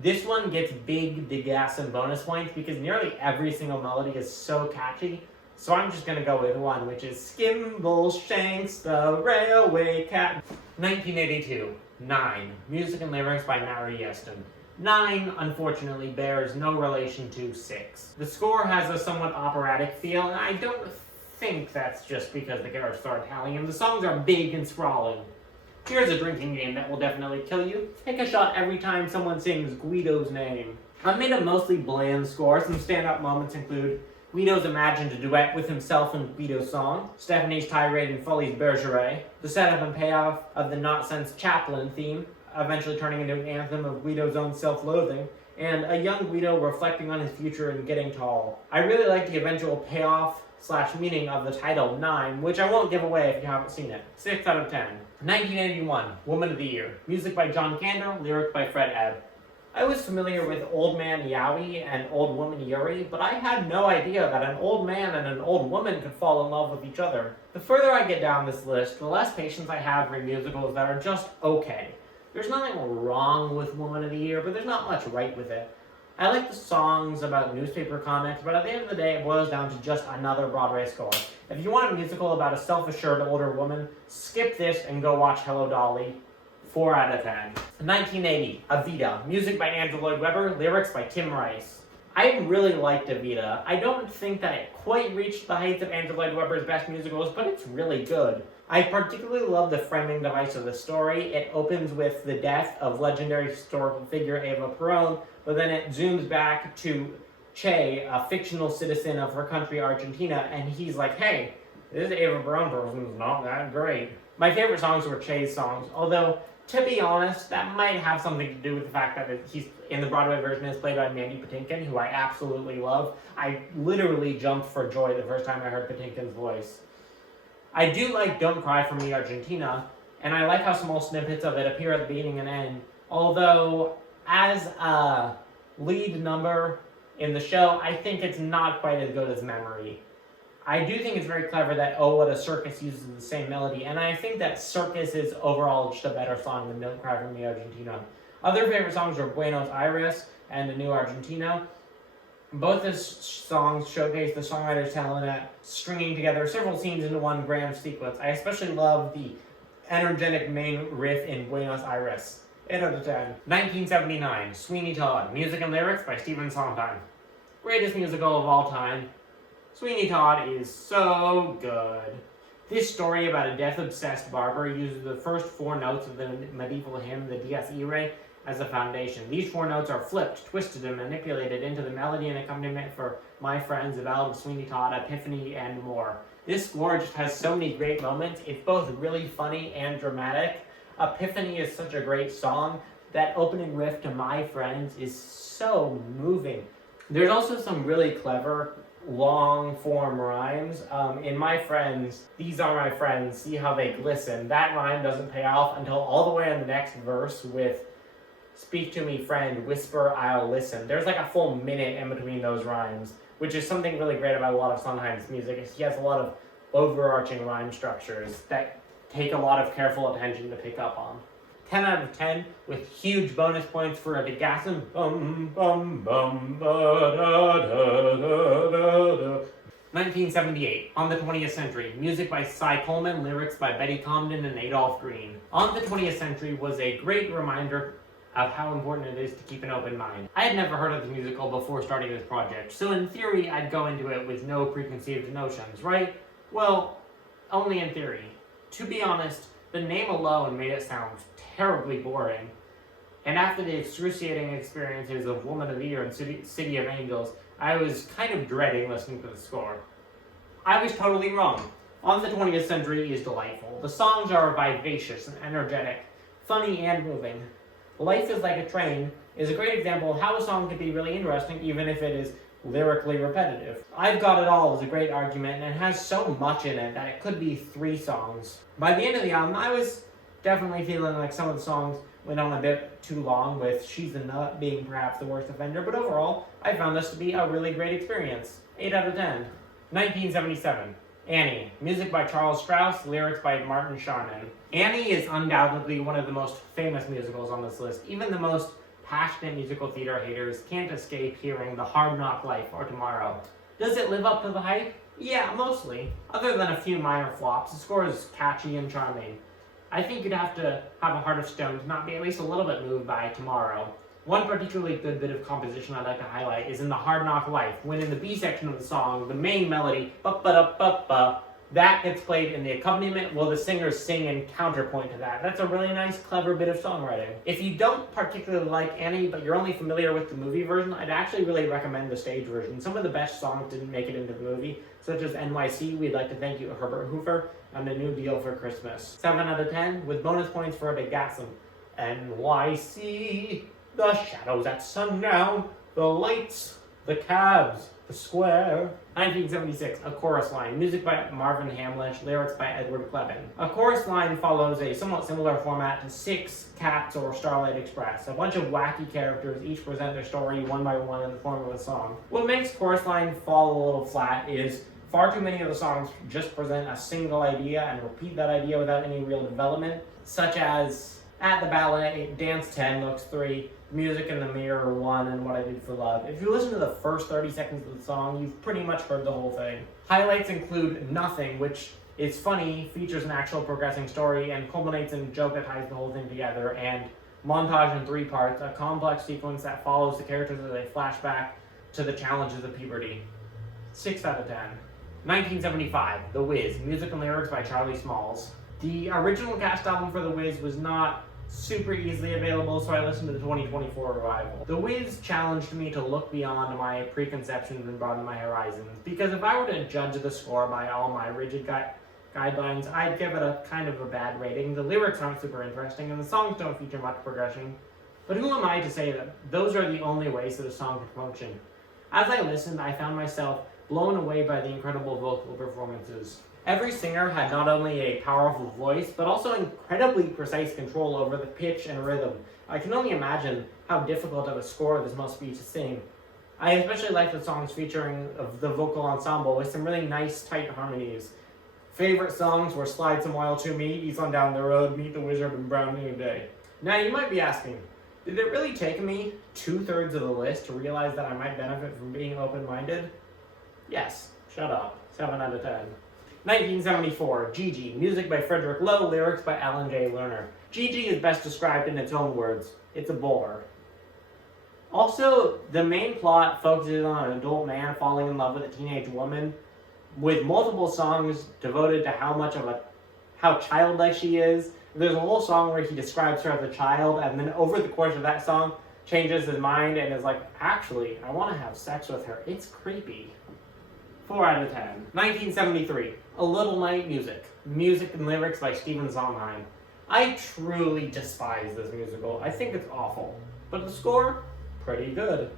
This one gets big gas and bonus points because nearly every single melody is so catchy. So I'm just going to go with one, which is Skimbleshanks, the Railway Cat. 1982, 9. Music and lyrics by Mary Yeston. 9, unfortunately, bears no relation to 6. The score has a somewhat operatic feel, and I don't think that's just because the characters are Italian. The songs are big and sprawling. Here's a drinking game that will definitely kill you. Take a shot every time someone sings Guido's name. I've made a mostly bland score. Some stand-up moments include Guido's imagined a duet with himself in Guido's song, Stephanie's tirade in Folly's Bergeret, the setup and payoff of the Nonsense Chaplain theme, eventually turning into an anthem of Guido's own self-loathing, and a young Guido reflecting on his future and getting tall. I really like the eventual payoff / meaning of the title 9, which I won't give away if you haven't seen it. 6 out of 10. 1981, Woman of the Year. Music by John Kander, lyrics by Fred Ebb. I was familiar with Old Man Yowie and Old Woman Yuri, but I had no idea that an old man and an old woman could fall in love with each other. The further I get down this list, the less patience I have for musicals that are just okay. There's nothing wrong with Woman of the Year, but there's not much right with it. I like the songs about newspaper comments, but at the end of the day, it boils down to just another Broadway score. If you want a musical about a self-assured older woman, skip this and go watch Hello Dolly. 4 out of 10. 1980, Evita. Music by Andrew Lloyd Webber, lyrics by Tim Rice. I really liked Evita. I don't think that it quite reached the heights of Andrew Lloyd Webber's best musicals, but it's really good. I particularly love the framing device of the story. It opens with the death of legendary historical figure Eva Perón, but then it zooms back to Che, a fictional citizen of her country, Argentina, and he's like, hey, this Eva Perón person's not that great. My favorite songs were Che's songs, although, to be honest, that might have something to do with the fact that he's in the Broadway version is played by Mandy Patinkin, who I absolutely love. I literally jumped for joy the first time I heard Patinkin's voice. I do like Don't Cry for Me, Argentina, and I like how small snippets of it appear at the beginning and end, although as a lead number in the show, I think it's not quite as good as Memory. I do think it's very clever that Oh What a Circus uses the same melody, and I think that Circus is overall just a better song than Don't Cry for Me, Argentina. Other favorite songs are Buenos Aires and A New Argentina. Both the songs showcase the songwriter's talent at stringing together several scenes into one grand sequence. I especially love the energetic main riff in Buenos Aires. 8 out of 10. 1979, Sweeney Todd. Music and lyrics by Stephen Sondheim. Greatest musical of all time. Sweeney Todd is so good. This story about a death-obsessed barber uses the first 4 notes of the medieval hymn, the Dies Irae, as a foundation. These 4 notes are flipped, twisted, and manipulated into the melody and accompaniment for My Friends, The Ballad of Sweeney Todd, Epiphany, and more. This score just has so many great moments. It's both really funny and dramatic. Epiphany is such a great song. That opening riff to My Friends is so moving. There's also some really clever long form rhymes. In My Friends, these are my friends, see how they glisten. That rhyme doesn't pay off until all the way in the next verse with speak to me friend, whisper, I'll listen. There's like a full minute in between those rhymes, which is something really great about a lot of Sondheim's music. He has a lot of overarching rhyme structures that take a lot of careful attention to pick up on. 10 out of 10 with huge bonus points for a Degasm. Bum, bum, bum, ba, da, da, da, da, da. 1978, On the 20th Century, music by Cy Coleman, lyrics by Betty Comden and Adolph Green. On the 20th Century was a great reminder of how important it is to keep an open mind. I had never heard of the musical before starting this project, so in theory I'd go into it with no preconceived notions, right? Well, only in theory. To be honest, the name alone made it sound terribly boring, and after the excruciating experiences of Woman of the Year and City of Angels, I was kind of dreading listening to the score. I was totally wrong. On the 20th Century is delightful. The songs are vivacious and energetic, funny and moving. Life is Like a Train is a great example of how a song can be really interesting even if it is lyrically repetitive. I've Got It All is a great argument and it has so much in it that it could be 3 songs. By the end of the album, I was definitely feeling like some of the songs went on a bit too long, with She's the Nut being perhaps the worst offender, but overall, I found this to be a really great experience. 8 out of 10. 1977. Annie. Music by Charles Strauss, lyrics by Martin Charnin. Annie is undoubtedly one of the most famous musicals on this list. Even the most passionate musical theater haters can't escape hearing The Hard Knock Life or Tomorrow. Does it live up to the hype? Yeah, mostly. Other than a few minor flops, the score is catchy and charming. I think you'd have to have a heart of stone to not be at least a little bit moved by Tomorrow. One particularly good bit of composition I'd like to highlight is in The Hard Knock Life, when in the B section of the song, the main melody, ba-ba-da-ba-ba, that gets played in the accompaniment while the singers sing in counterpoint to that. That's a really nice, clever bit of songwriting. If you don't particularly like Annie, but you're only familiar with the movie version, I'd actually really recommend the stage version. Some of the best songs didn't make it into the movie, such as NYC, We'd Like to Thank You, Herbert Hoover, and A New Deal for Christmas. 7 out of 10, with bonus points for a Degasm. NYC, the shadows at sundown, the lights, the cabs, the square. 1976, A Chorus Line, music by Marvin Hamlish, lyrics by Edward Clevin. A chorus line follows a somewhat similar format to Six, Cats, or Starlight Express. A bunch of wacky characters each present their story one by one in the form of a song. What makes chorus line fall a little flat is far too many of the songs just present a single idea and repeat that idea without any real development, such as At the Ballet, Dance 10, Looks 3, Music in the Mirror 1, and What I Did for Love. If you listen to the first 30 seconds of the song, you've pretty much heard the whole thing. Highlights include Nothing, which is funny, features an actual progressing story, and culminates in a joke that ties the whole thing together, and Montage in 3 parts, a complex sequence that follows the characters as they flash back to the challenges of puberty. 6 out of 10. 1975, The Wiz, music and lyrics by Charlie Smalls. The original cast album for The Wiz was not super easily available, so I listened to the 2024 revival. The Wiz challenged me to look beyond my preconceptions and broaden my horizons, because if I were to judge the score by all my rigid guidelines, I'd give it a kind of a bad rating. The lyrics aren't super interesting, and the songs don't feature much progression. But who am I to say that those are the only ways that a song can function? As I listened, I found myself blown away by the incredible vocal performances. Every singer had not only a powerful voice, but also incredibly precise control over the pitch and rhythm. I can only imagine how difficult of a score this must be to sing. I especially liked the songs featuring the vocal ensemble with some really nice, tight harmonies. Favorite songs were Slide Some Oil to Me, Ease on Down the Road, Meet the Wizard, and Brown New Day. Now you might be asking, did it really take me 2/3 of the list to realize that I might benefit from being open-minded? Yes. Shut up. 7 out of 10. 1974, Gigi, music by Frederick Lowe, lyrics by Alan J. Lerner. Gigi is best described in its own words. It's a bore. Also, the main plot focuses on an adult man falling in love with a teenage woman, with multiple songs devoted to how childlike she is. There's a whole song where he describes her as a child, and then over the course of that song, changes his mind and is like, actually, I want to have sex with her. It's creepy. 4 out of 10. 1973, A Little Night Music. Music and lyrics by Stephen Sondheim. I truly despise this musical. I think it's awful. But the score, pretty good.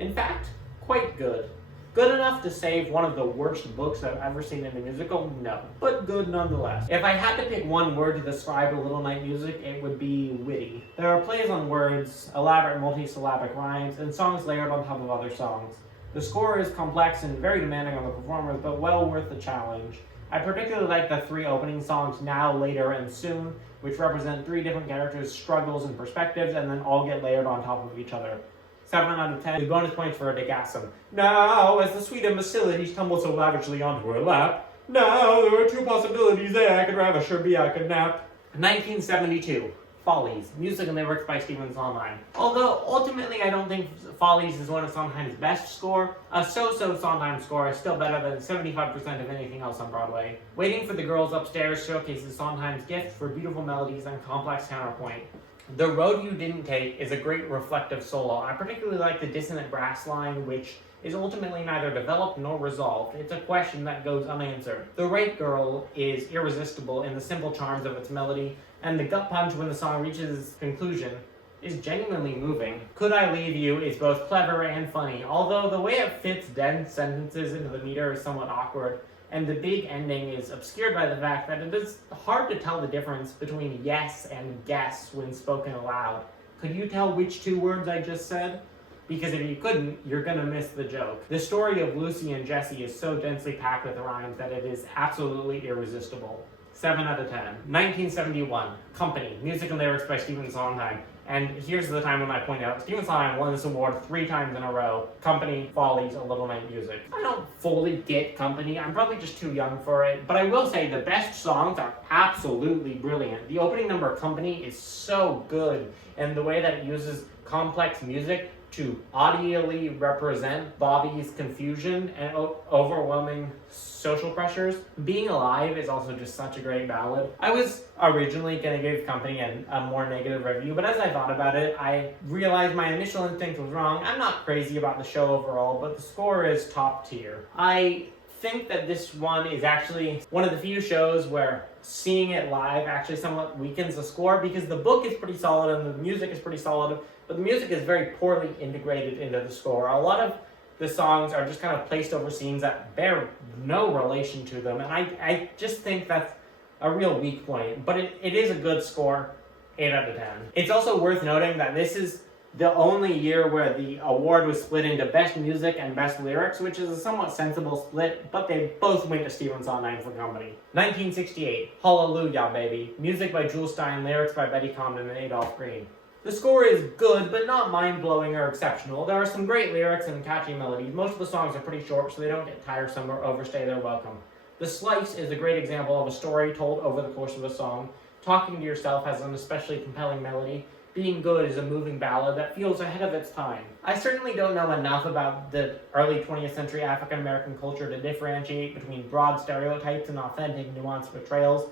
In fact, quite good. Good enough to save one of the worst books I've ever seen in a musical? No. But good nonetheless. If I had to pick one word to describe A Little Night Music, it would be witty. There are plays on words, elaborate multi-syllabic rhymes, and songs layered on top of other songs. The score is complex and very demanding on the performers, but well worth the challenge. I particularly like the 3 opening songs, Now, Later, and Soon, which represent 3 different characters' struggles and perspectives, and then all get layered on top of each other. 7 out of 10 with bonus points for Dick Assam. Now, as the sweet imbecilities tumble so lavishly onto her lap, now there are 2 possibilities there, I could rather sure be I could nap. 1972, Follies, music and lyrics by Stephen Sondheim. Although ultimately I don't think Follies is one of Sondheim's best score, a so-so Sondheim score is still better than 75% of anything else on Broadway. Waiting for the Girls Upstairs showcases Sondheim's gift for beautiful melodies and complex counterpoint. The Road You Didn't Take is a great reflective solo. I particularly like the dissonant brass line, which is ultimately neither developed nor resolved. It's a question that goes unanswered. The Right Girl is irresistible in the simple charms of its melody, and the gut punch when the song reaches its conclusion is genuinely moving. Could I Leave You is both clever and funny, although the way it fits dense sentences into the meter is somewhat awkward, and the big ending is obscured by the fact that it is hard to tell the difference between yes and guess when spoken aloud. Could you tell which 2 words I just said? Because if you couldn't, you're gonna miss the joke. The story of Lucy and Jessie is so densely packed with rhymes that it is absolutely irresistible. 7 out of 10. 1971, Company, music and lyrics by Stephen Sondheim. And here's the time when I point out, Stephen Sondheim won this award 3 times in a row. Company, Follies, A Little Night Music. I don't fully get Company, I'm probably just too young for it, but I will say the best songs are absolutely brilliant. The opening number, Company, is so good, and the way that it uses complex music to audially represent Bobby's confusion and overwhelming social pressures. Being Alive is also just such a great ballad. I was originally going to give Company a more negative review, but as I thought about it, I realized my initial instinct was wrong. I'm not crazy about the show overall, but the score is top tier. I think that this one is actually one of the few shows where seeing it live actually somewhat weakens the score, because the book is pretty solid and the music is pretty solid, but the music is very poorly integrated into the score. A lot of the songs are just kind of placed over scenes that bear no relation to them, and I just think that's a real weak point, but it is a good score, 8 out of 10. It's also worth noting that this is the only year where the award was split into Best Music and Best Lyrics, which is a somewhat sensible split, but they both went to Stephen Sondheim for Company. 1968, Hallelujah Baby, music by Jules Stein, lyrics by Betty Comden and Adolph Green. The score is good, but not mind-blowing or exceptional. There are some great lyrics and catchy melodies. Most of the songs are pretty short, so they don't get tiresome or overstay their welcome. The Slice is a great example of a story told over the course of a song. Talking to Yourself has an especially compelling melody. Being Good is a moving ballad that feels ahead of its time. I certainly don't know enough about the early 20th century African American culture to differentiate between broad stereotypes and authentic, nuanced portrayals,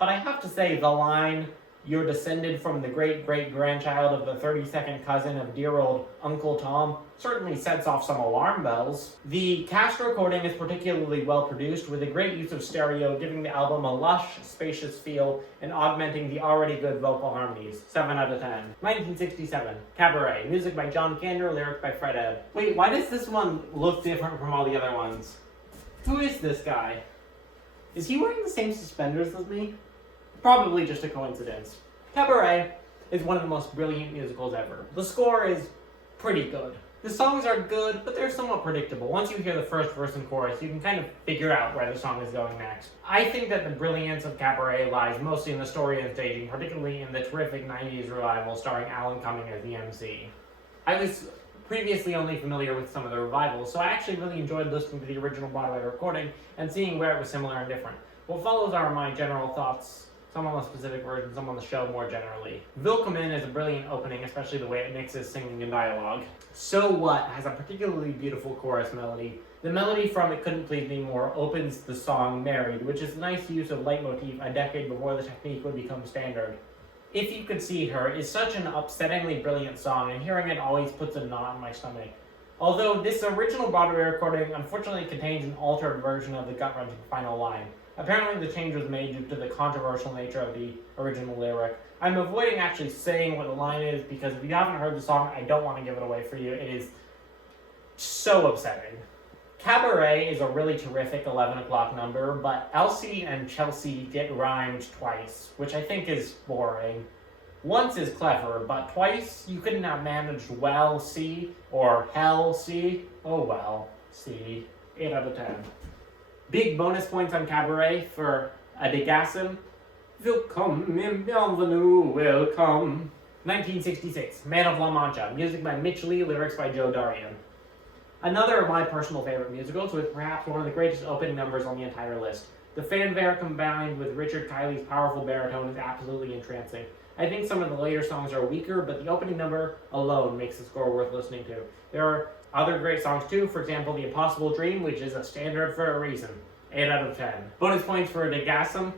but I have to say the line, "You're descended from the great-great-grandchild of the 32nd cousin of dear old Uncle Tom," certainly sets off some alarm bells. The cast recording is particularly well produced, with a great use of stereo, giving the album a lush, spacious feel and augmenting the already good vocal harmonies. 7 out of 10. 1967, Cabaret, music by John Kander, lyrics by Fred Ebb. Wait, why does this one look different from all the other ones? Who is this guy? Is he wearing the same suspenders as me? Probably just a coincidence. Cabaret is one of the most brilliant musicals ever. The score is pretty good. The songs are good, but they're somewhat predictable. Once you hear the first verse and chorus, you can kind of figure out where the song is going next. I think that the brilliance of Cabaret lies mostly in the story and staging, particularly in the terrific 90s revival starring Alan Cumming as the MC. I was previously only familiar with some of the revivals, so I actually really enjoyed listening to the original Broadway recording and seeing where it was similar and different. What follows are my general thoughts, some on the specific version, some on the show more generally. Willkommen is a brilliant opening, especially the way it mixes singing and dialogue. So What has a particularly beautiful chorus melody. The melody from It Couldn't Please Me More opens the song Married, which is a nice use of leitmotif a decade before the technique would become standard. If You Could See Her is such an upsettingly brilliant song, and hearing it always puts a knot in my stomach. Although this original Broadway recording unfortunately contains an altered version of the gut-wrenching final line. Apparently the change was made due to the controversial nature of the original lyric. I'm avoiding actually saying what the line is because if you haven't heard the song, I don't want to give it away for you. It is So upsetting. Cabaret is a really terrific 11 o'clock number, but Elsie and Chelsea get rhymed twice, which I think is boring. Once is clever, but twice you could not manage well, see, or hell, see. Oh well, see. 8 out of 10. Big bonus points on Cabaret for a Degasm. Willkommen im Bienvenue, welcome. 1966, Man of La Mancha, music by Mitch Lee, lyrics by Joe Darian. Another of my personal favorite musicals, with perhaps one of the greatest opening numbers on the entire list. The fanfare combined with Richard Kiley's powerful baritone is absolutely entrancing. I think some of the later songs are weaker, but the opening number alone makes the score worth listening to. There are other great songs too, for example, The Impossible Dream, which is a standard for a reason. 8 out of 10. Bonus points for Degasm.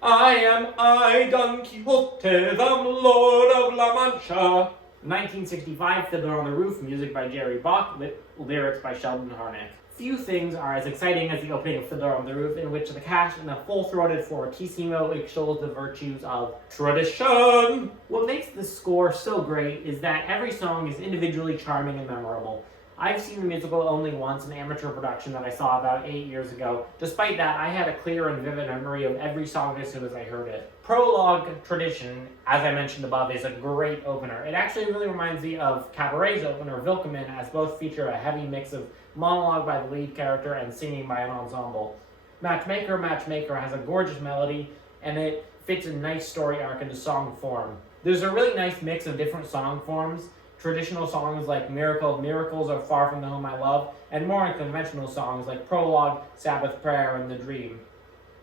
I am I, Don Quixote, the Lord of La Mancha. 1965, Fiddler on the Roof, music by Jerry Bach, lyrics by Sheldon Harnick. Few things are as exciting as the opening of Fiddler on the Roof, in which the cast in a full-throated fortissimo extols the virtues of tradition. What makes this score so great is that every song is individually charming and memorable. I've seen the musical only once, an amateur production that I saw about 8 years ago. Despite that, I had a clear and vivid memory of every song as soon as I heard it. Prologue Tradition, as I mentioned above, is a great opener. It actually really reminds me of Cabaret's opener, Willkommen, as both feature a heavy mix of monologue by the lead character and singing by an ensemble. Matchmaker, Matchmaker has a gorgeous melody, and it fits a nice story arc into song form. There's a really nice mix of different song forms. Traditional songs like Miracle of Miracles or Far From the Home I Love, and more unconventional songs like Prologue, Sabbath Prayer, and The Dream.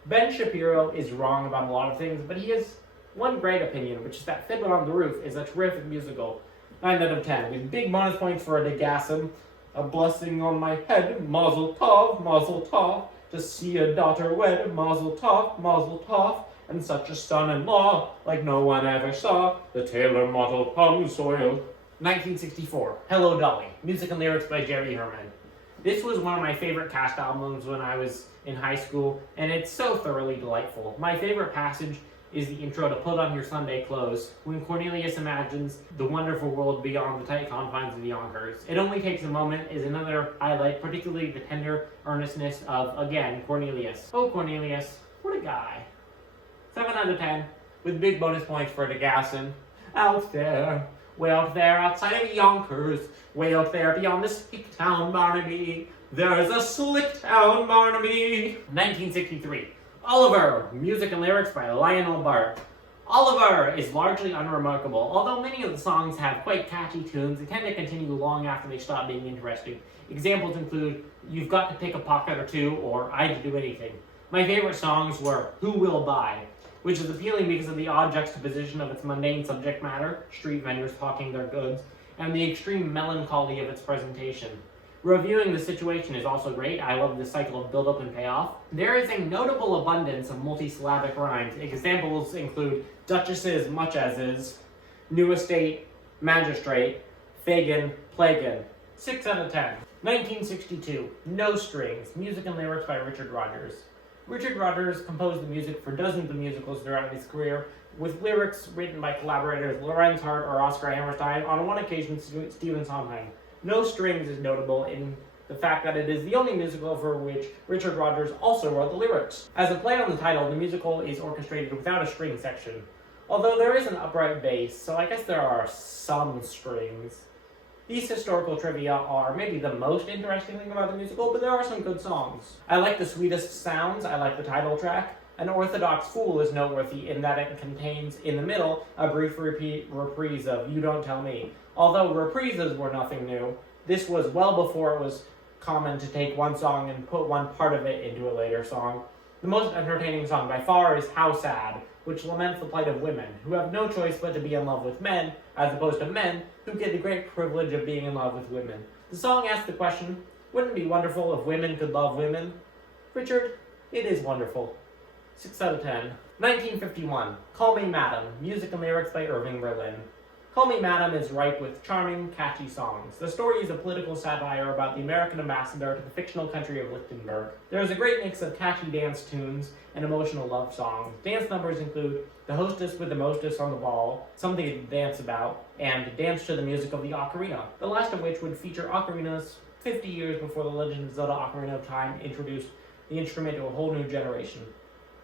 Ben Shapiro is wrong about a lot of things, but he has one great opinion, which is that Fiddler on the Roof is a terrific musical. 9 out of 10, with big bonus points for a Degasm. A blessing on my head, Mazel tov, to see a daughter wed, Mazel tov, and such a son-in-law, like no one ever saw, the tailor mottled palm soil. 1964, Hello Dolly, music and lyrics by Jerry Herman. This was one of my favorite cast albums when I was in high school, and it's so thoroughly delightful. My favorite passage is the intro to Put On Your Sunday Clothes, when Cornelius imagines the wonderful world beyond the tight confines of Yonkers. It Only Takes a Moment is another highlight, particularly the tender earnestness of, again, Cornelius. Oh, Cornelius, what a guy. 7 out of 10, with big bonus points for Degasm. Out there, way out there outside of Yonkers, way out there beyond the slick town, Barnaby, there's a slick town, Barnaby. 1963, Oliver, music and lyrics by Lionel Bart. Oliver is largely unremarkable. Although many of the songs have quite catchy tunes, they tend to continue long after they stop being interesting. Examples include You've Got to Pick a Pocket or Two, or I'd Do Anything. My favorite songs were Who Will Buy, which is appealing because of the odd juxtaposition of its mundane subject matter, street vendors hawking their goods, and the extreme melancholy of its presentation. Reviewing the situation is also great. I love the cycle of build-up and payoff. There is a notable abundance of multisyllabic rhymes. Examples include Duchess's, Much As Is, New Estate, Magistrate, Fagin, Plagan. 6 out of 10. 1962, No Strings, music and lyrics by Richard Rodgers. Richard Rodgers composed the music for dozens of musicals throughout his career, with lyrics written by collaborators Lorenz Hart or Oscar Hammerstein, on one occasion Stephen Sondheim. No Strings is notable in the fact that it is the only musical for which Richard Rodgers also wrote the lyrics. As a play on the title, the musical is orchestrated without a string section, although there is an upright bass, so I guess there are some strings. These historical trivia are maybe the most interesting thing about the musical, but there are some good songs. I like The Sweetest Sounds, I like the title track. An Orthodox Fool is noteworthy in that it contains, in the middle, a brief reprise of You Don't Tell Me. Although reprises were nothing new, this was well before it was common to take one song and put one part of it into a later song. The most entertaining song by far is How Sad, which laments the plight of women, who have no choice but to be in love with men, as opposed to men, who get the great privilege of being in love with women. The song asks the question, wouldn't it be wonderful if women could love women? Richard, it is wonderful. 6 out of 10. 1951, Call Me Madam, music and lyrics by Irving Berlin. Call Me Madam is ripe with charming, catchy songs. The story is a political satire about the American ambassador to the fictional country of Lichtenberg. There is a great mix of catchy dance tunes and emotional love songs. Dance numbers include The Hostess with the Mostess on the Ball, Something to Dance About, and Dance to the Music of the Ocarina, the last of which would feature ocarinas 50 years before The Legend of Zelda Ocarina of Time introduced the instrument to a whole new generation.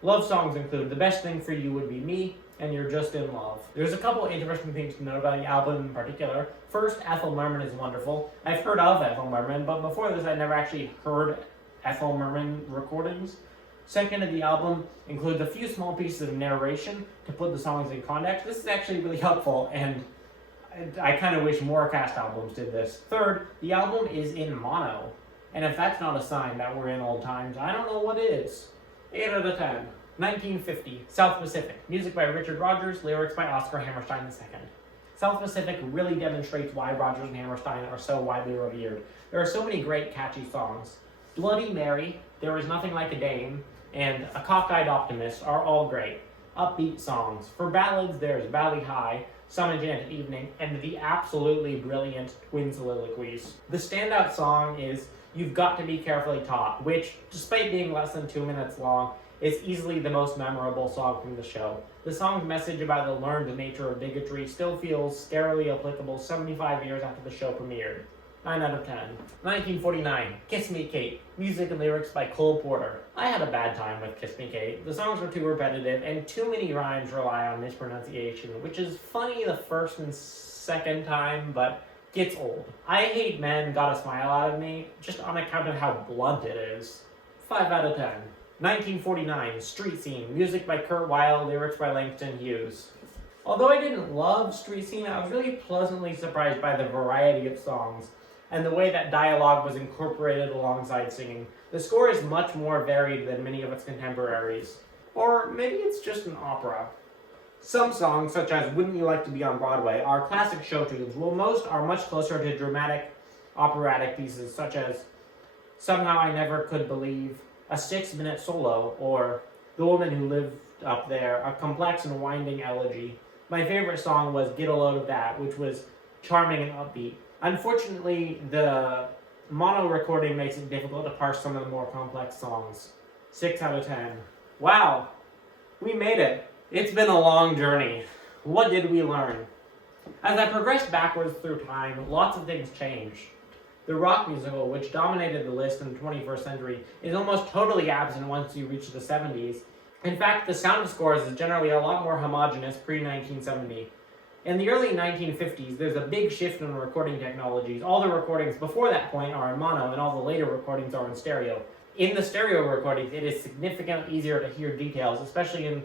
Love songs include The Best Thing for You Would Be Me and You're Just in Love. There's a couple interesting things to note about the album in particular. First, Ethel Merman is wonderful. I've heard of Ethel Merman, but before this I never actually heard Ethel Merman recordings. Second, the album includes a few small pieces of narration to put the songs in context. This is actually really helpful, and I kind of wish more cast albums did this. Third, the album is in mono, and if that's not a sign that we're in old times, I don't know what is. 8 out of 10. 1950, South Pacific. Music by Richard Rodgers, lyrics by Oscar Hammerstein II. South Pacific really demonstrates why Rodgers and Hammerstein are so widely revered. There are so many great, catchy songs. Bloody Mary, There Is Nothing Like a Dame, and A Cockeyed Optimist are all great. Upbeat songs. For ballads, there's Valley High, Some Enchanted Evening, and the absolutely brilliant Twin Soliloquies. The standout song is You've Got to Be Carefully Taught, which, despite being less than 2 minutes long, is easily the most memorable song from the show. The song's message about the learned nature of bigotry still feels scarily applicable 75 years after the show premiered. 9 out of 10. 1949, Kiss Me Kate. Music and lyrics by Cole Porter. I had a bad time with Kiss Me Kate. The songs were too repetitive, and too many rhymes rely on mispronunciation, which is funny the first and second time, but gets old. I Hate Men got a smile out of me, just on account of how blunt it is. 5 out of 10. 1949, Street Scene. Music by Kurt Weill, lyrics by Langston Hughes. Although I didn't love Street Scene, I was really pleasantly surprised by the variety of songs and the way that dialogue was incorporated alongside singing. The score is much more varied than many of its contemporaries. Or maybe it's just an opera. Some songs, such as Wouldn't You Like to Be on Broadway, are classic show tunes, while most are much closer to dramatic, operatic pieces, such as Somehow I Never Could Believe, a 6-minute solo, or The Woman Who Lived Up There, a complex and winding elegy. My favorite song was Get a Load of That, which was charming and upbeat. Unfortunately, the mono recording makes it difficult to parse some of the more complex songs. 6 out of 10. Wow, we made it. It's been a long journey. What did we learn? As I progressed backwards through time, lots of things changed. The rock musical, which dominated the list in the 21st century, is almost totally absent once you reach the 70s. In fact, the sound scores is generally a lot more homogeneous pre-1970. In the early 1950s, there's a big shift in recording technologies. All the recordings before that point are in mono, and all the later recordings are in stereo. In the stereo recordings, it is significantly easier to hear details, especially in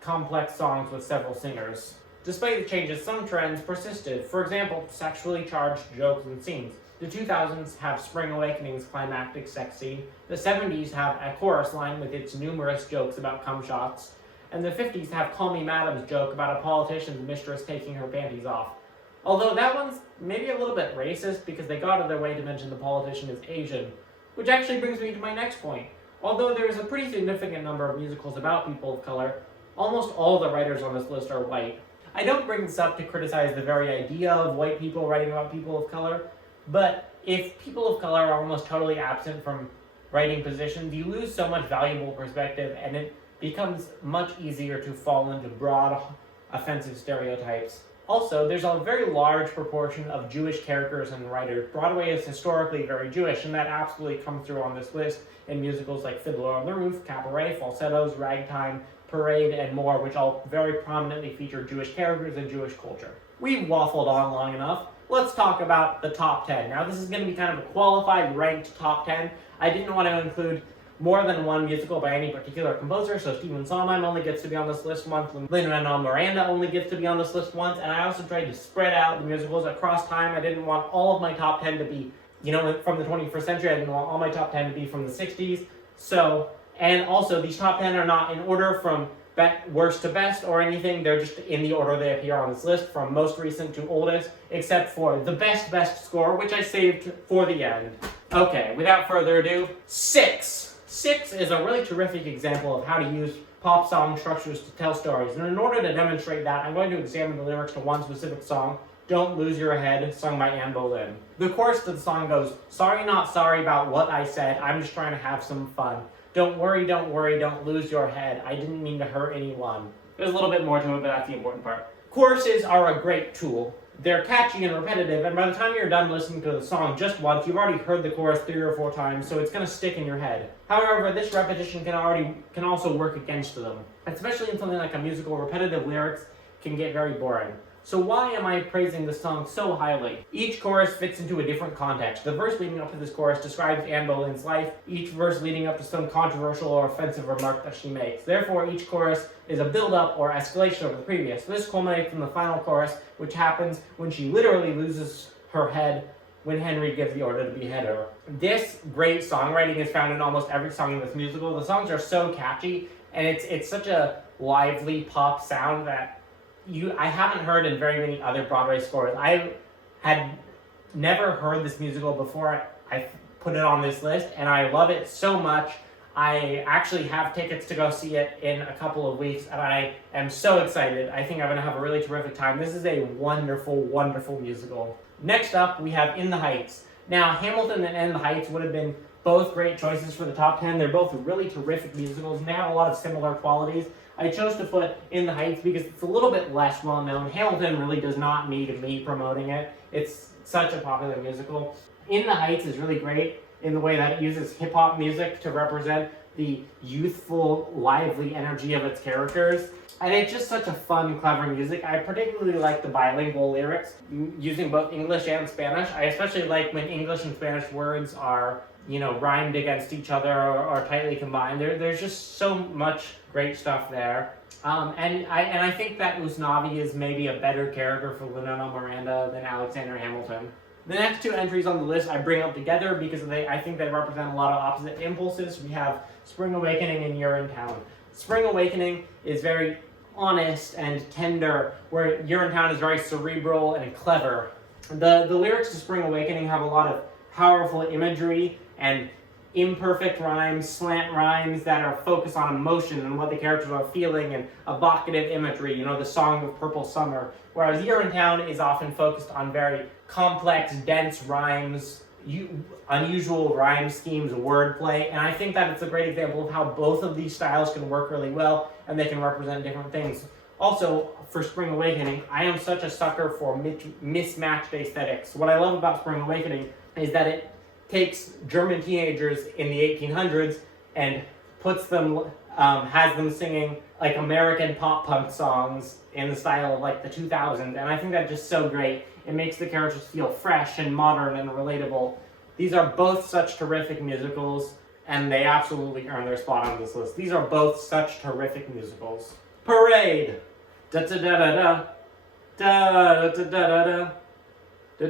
complex songs with several singers. Despite the changes, some trends persisted. For example, sexually charged jokes and scenes. The 2000s have Spring Awakening's climactic sex scene. The 70s have a chorus line with its numerous jokes about cum shots. And the 50s have Call Me Madam's joke about a politician's mistress taking her panties off. Although that one's maybe a little bit racist because they go out of their way to mention the politician is Asian. Which actually brings me to my next point. Although there is a pretty significant number of musicals about people of color, almost all the writers on this list are white. I don't bring this up to criticize the very idea of white people writing about people of color, but if people of color are almost totally absent from writing positions, you lose so much valuable perspective, and it becomes much easier to fall into broad, offensive stereotypes. Also, there's a very large proportion of Jewish characters and writers. Broadway is historically very Jewish, and that absolutely comes through on this list in musicals like Fiddler on the Roof, Cabaret, Falsettos, Ragtime, Parade, and more, which all very prominently feature Jewish characters and Jewish culture. We've waffled on long enough. Let's talk about the top 10. Now, this is going to be kind of a qualified, ranked top 10. I didn't want to include more than one musical by any particular composer, so Stephen Sondheim only gets to be on this list once, Lin-Manuel Miranda only gets to be on this list once, and I also tried to spread out the musicals across time. I didn't want all of my top 10 to be, from the 21st century. I didn't want all my top 10 to be from the 60s. And also, these top 10 are not in order from worst to best or anything. They're just in the order they appear on this list, from most recent to oldest, except for the best score, which I saved for the end. Okay, without further ado, 6. 6 is a really terrific example of how to use pop song structures to tell stories. And in order to demonstrate that, I'm going to examine the lyrics to one specific song, Don't Lose Your Head, sung by Anne Boleyn. The chorus to the song goes, "Sorry not sorry about what I said, I'm just trying to have some fun. Don't worry, don't lose your head, I didn't mean to hurt anyone." There's a little bit more to it, but that's the important part. Choruses are a great tool. they're catchy and repetitive, and by the time you're done listening to the song just once, you've already heard the chorus 3 or 4 times, so it's going to stick in your head. However, this repetition can also work against them, especially in something like a musical. Repetitive lyrics can get very boring. So why am I praising this song so highly? Each chorus fits into a different context. The verse leading up to this chorus describes Anne Boleyn's life, each verse leading up to some controversial or offensive remark that she makes. Therefore, each chorus is a build-up or escalation of the previous. This culminates in the final chorus, which happens when she literally loses her head when Henry gives the order to behead her. This great songwriting is found in almost every song in this musical. The songs are so catchy, and it's such a lively pop sound that I haven't heard in very many other Broadway scores. I had never heard this musical before I put it on this list, and I love it so much. I actually have tickets to go see it in a couple of weeks, and I am so excited. I think I'm going to have a really terrific time. This is a wonderful, wonderful musical. Next up, we have In the Heights. Now, Hamilton and In the Heights would have been both great choices for the top 10. They're both really terrific musicals, and they have a lot of similar qualities. I chose to put In the Heights because it's a little bit less well known. Hamilton really does not need me promoting it. It's such a popular musical. In the Heights is really great in the way that it uses hip-hop music to represent the youthful, lively energy of its characters. And it's just such a fun, clever music. I particularly like the bilingual lyrics, using both English and Spanish. I especially like when English and Spanish words are, rhymed against each other or tightly combined. There's just so much great stuff there. And I think that Usnavi is maybe a better character for Lin-Manuel Miranda than Alexander Hamilton. The next 2 entries on the list I bring up together because I think they represent a lot of opposite impulses. We have Spring Awakening and You're in Town. Spring Awakening is very honest and tender, where You're in Town is very cerebral and clever. The lyrics to Spring Awakening have a lot of powerful imagery and imperfect rhymes, slant rhymes that are focused on emotion and what the characters are feeling, and evocative imagery, the Song of Purple Summer. Whereas You're in Town is often focused on very complex, dense rhymes, unusual rhyme schemes, wordplay, and I think that it's a great example of how both of these styles can work really well, and they can represent different things. Also, for Spring Awakening, I am such a sucker for mismatched aesthetics. What I love about Spring Awakening is that it takes German teenagers in the 1800s and puts them, has them singing like American pop punk songs in the style of like the 2000s, and I think that's just so great. It makes the characters feel fresh and modern and relatable. These are both such terrific musicals, and they absolutely earn their spot on this list. These are both such terrific musicals. Parade! Da da da da da. Da da da da da. Da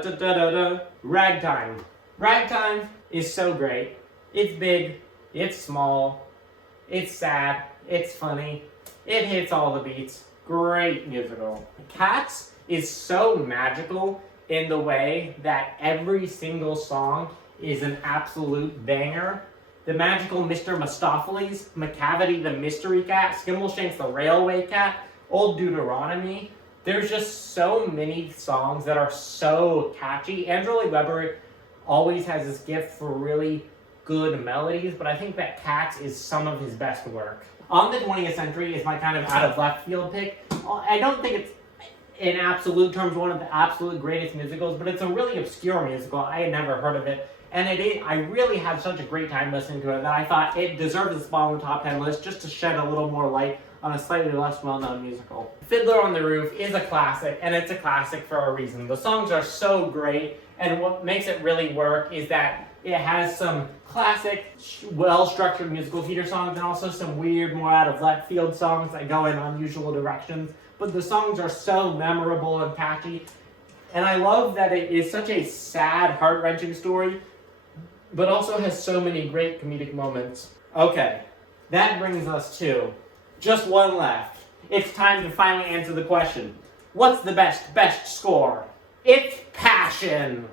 da da da da. Ragtime. Ragtime is so great. It's big, it's small, it's sad, it's funny, it hits all the beats. Great musical. Cats is so magical in the way that every single song is an absolute banger. The magical Mr. Mistopheles, Macavity the mystery cat, Skimbleshanks the railway cat, Old Deuteronomy. There's just so many songs that are so catchy. Andrew Lloyd Webber always has this gift for really good melodies, but I think that Cats is some of his best work. On the 20th Century is my kind of out of left field pick. I don't think it's in absolute terms one of the absolute greatest musicals, but it's a really obscure musical. I had never heard of it, and I really had such a great time listening to it that I thought it deserves a spot on the top 10 list just to shed a little more light on a slightly less well-known musical. Fiddler on the Roof is a classic, and it's a classic for a reason. The songs are so great, and what makes it really work is that it has some classic, well-structured musical theater songs and also some weird, more out-of-left field songs that go in unusual directions. But the songs are so memorable and catchy, and I love that it is such a sad, heart-wrenching story, but also has so many great comedic moments. Okay, that brings us to just one left. It's time to finally answer the question. What's the best score? It's Passion.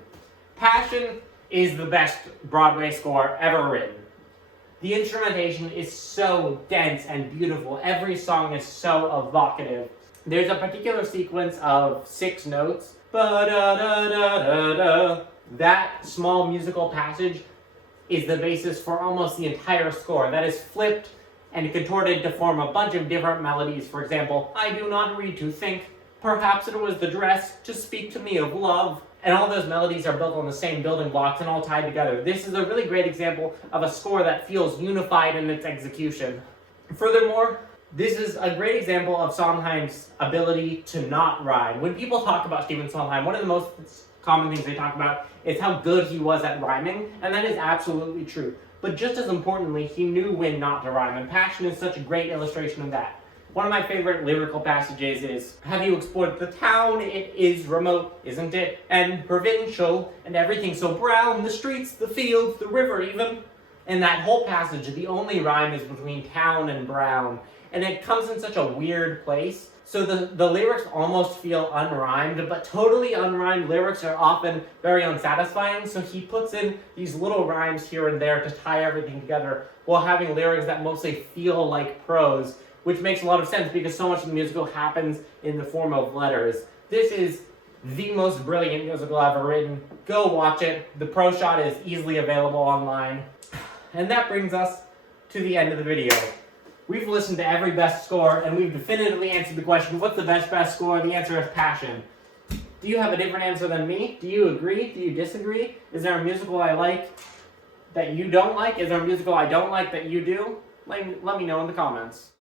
Passion is the best Broadway score ever written. The instrumentation is so dense and beautiful. Every song is so evocative. There's a particular sequence of 6 notes. Ba-da-da-da-da-da. That small musical passage is the basis for almost the entire score. That is flipped and contorted to form a bunch of different melodies. For example, I do not read to think, Perhaps it was the dress to speak to me of love. And all those melodies are built on the same building blocks and all tied together. This is a really great example of a score that feels unified in its execution. Furthermore, this is a great example of Sondheim's ability to not rhyme. When people talk about Stephen Sondheim, one of the most common things they talk about is how good he was at rhyming, and that is absolutely true. But just as importantly, he knew when not to rhyme, and Passion is such a great illustration of that. One of my favorite lyrical passages is, have you explored the town? It is remote, isn't it? And provincial, and everything so brown, the streets, the fields, the river even. In that whole passage, the only rhyme is between town and brown, and it comes in such a weird place. So the lyrics almost feel unrhymed, but totally unrhymed lyrics are often very unsatisfying, so he puts in these little rhymes here and there to tie everything together, while having lyrics that mostly feel like prose, which makes a lot of sense because so much of the musical happens in the form of letters. This is the most brilliant musical ever written. Go watch it. The Pro Shot is easily available online. And that brings us to the end of the video. We've listened to every best score, and we've definitively answered the question, what's the best score? The answer is Passion. Do you have a different answer than me? Do you agree? Do you disagree? Is there a musical I like that you don't like? Is there a musical I don't like that you do? Let me know in the comments.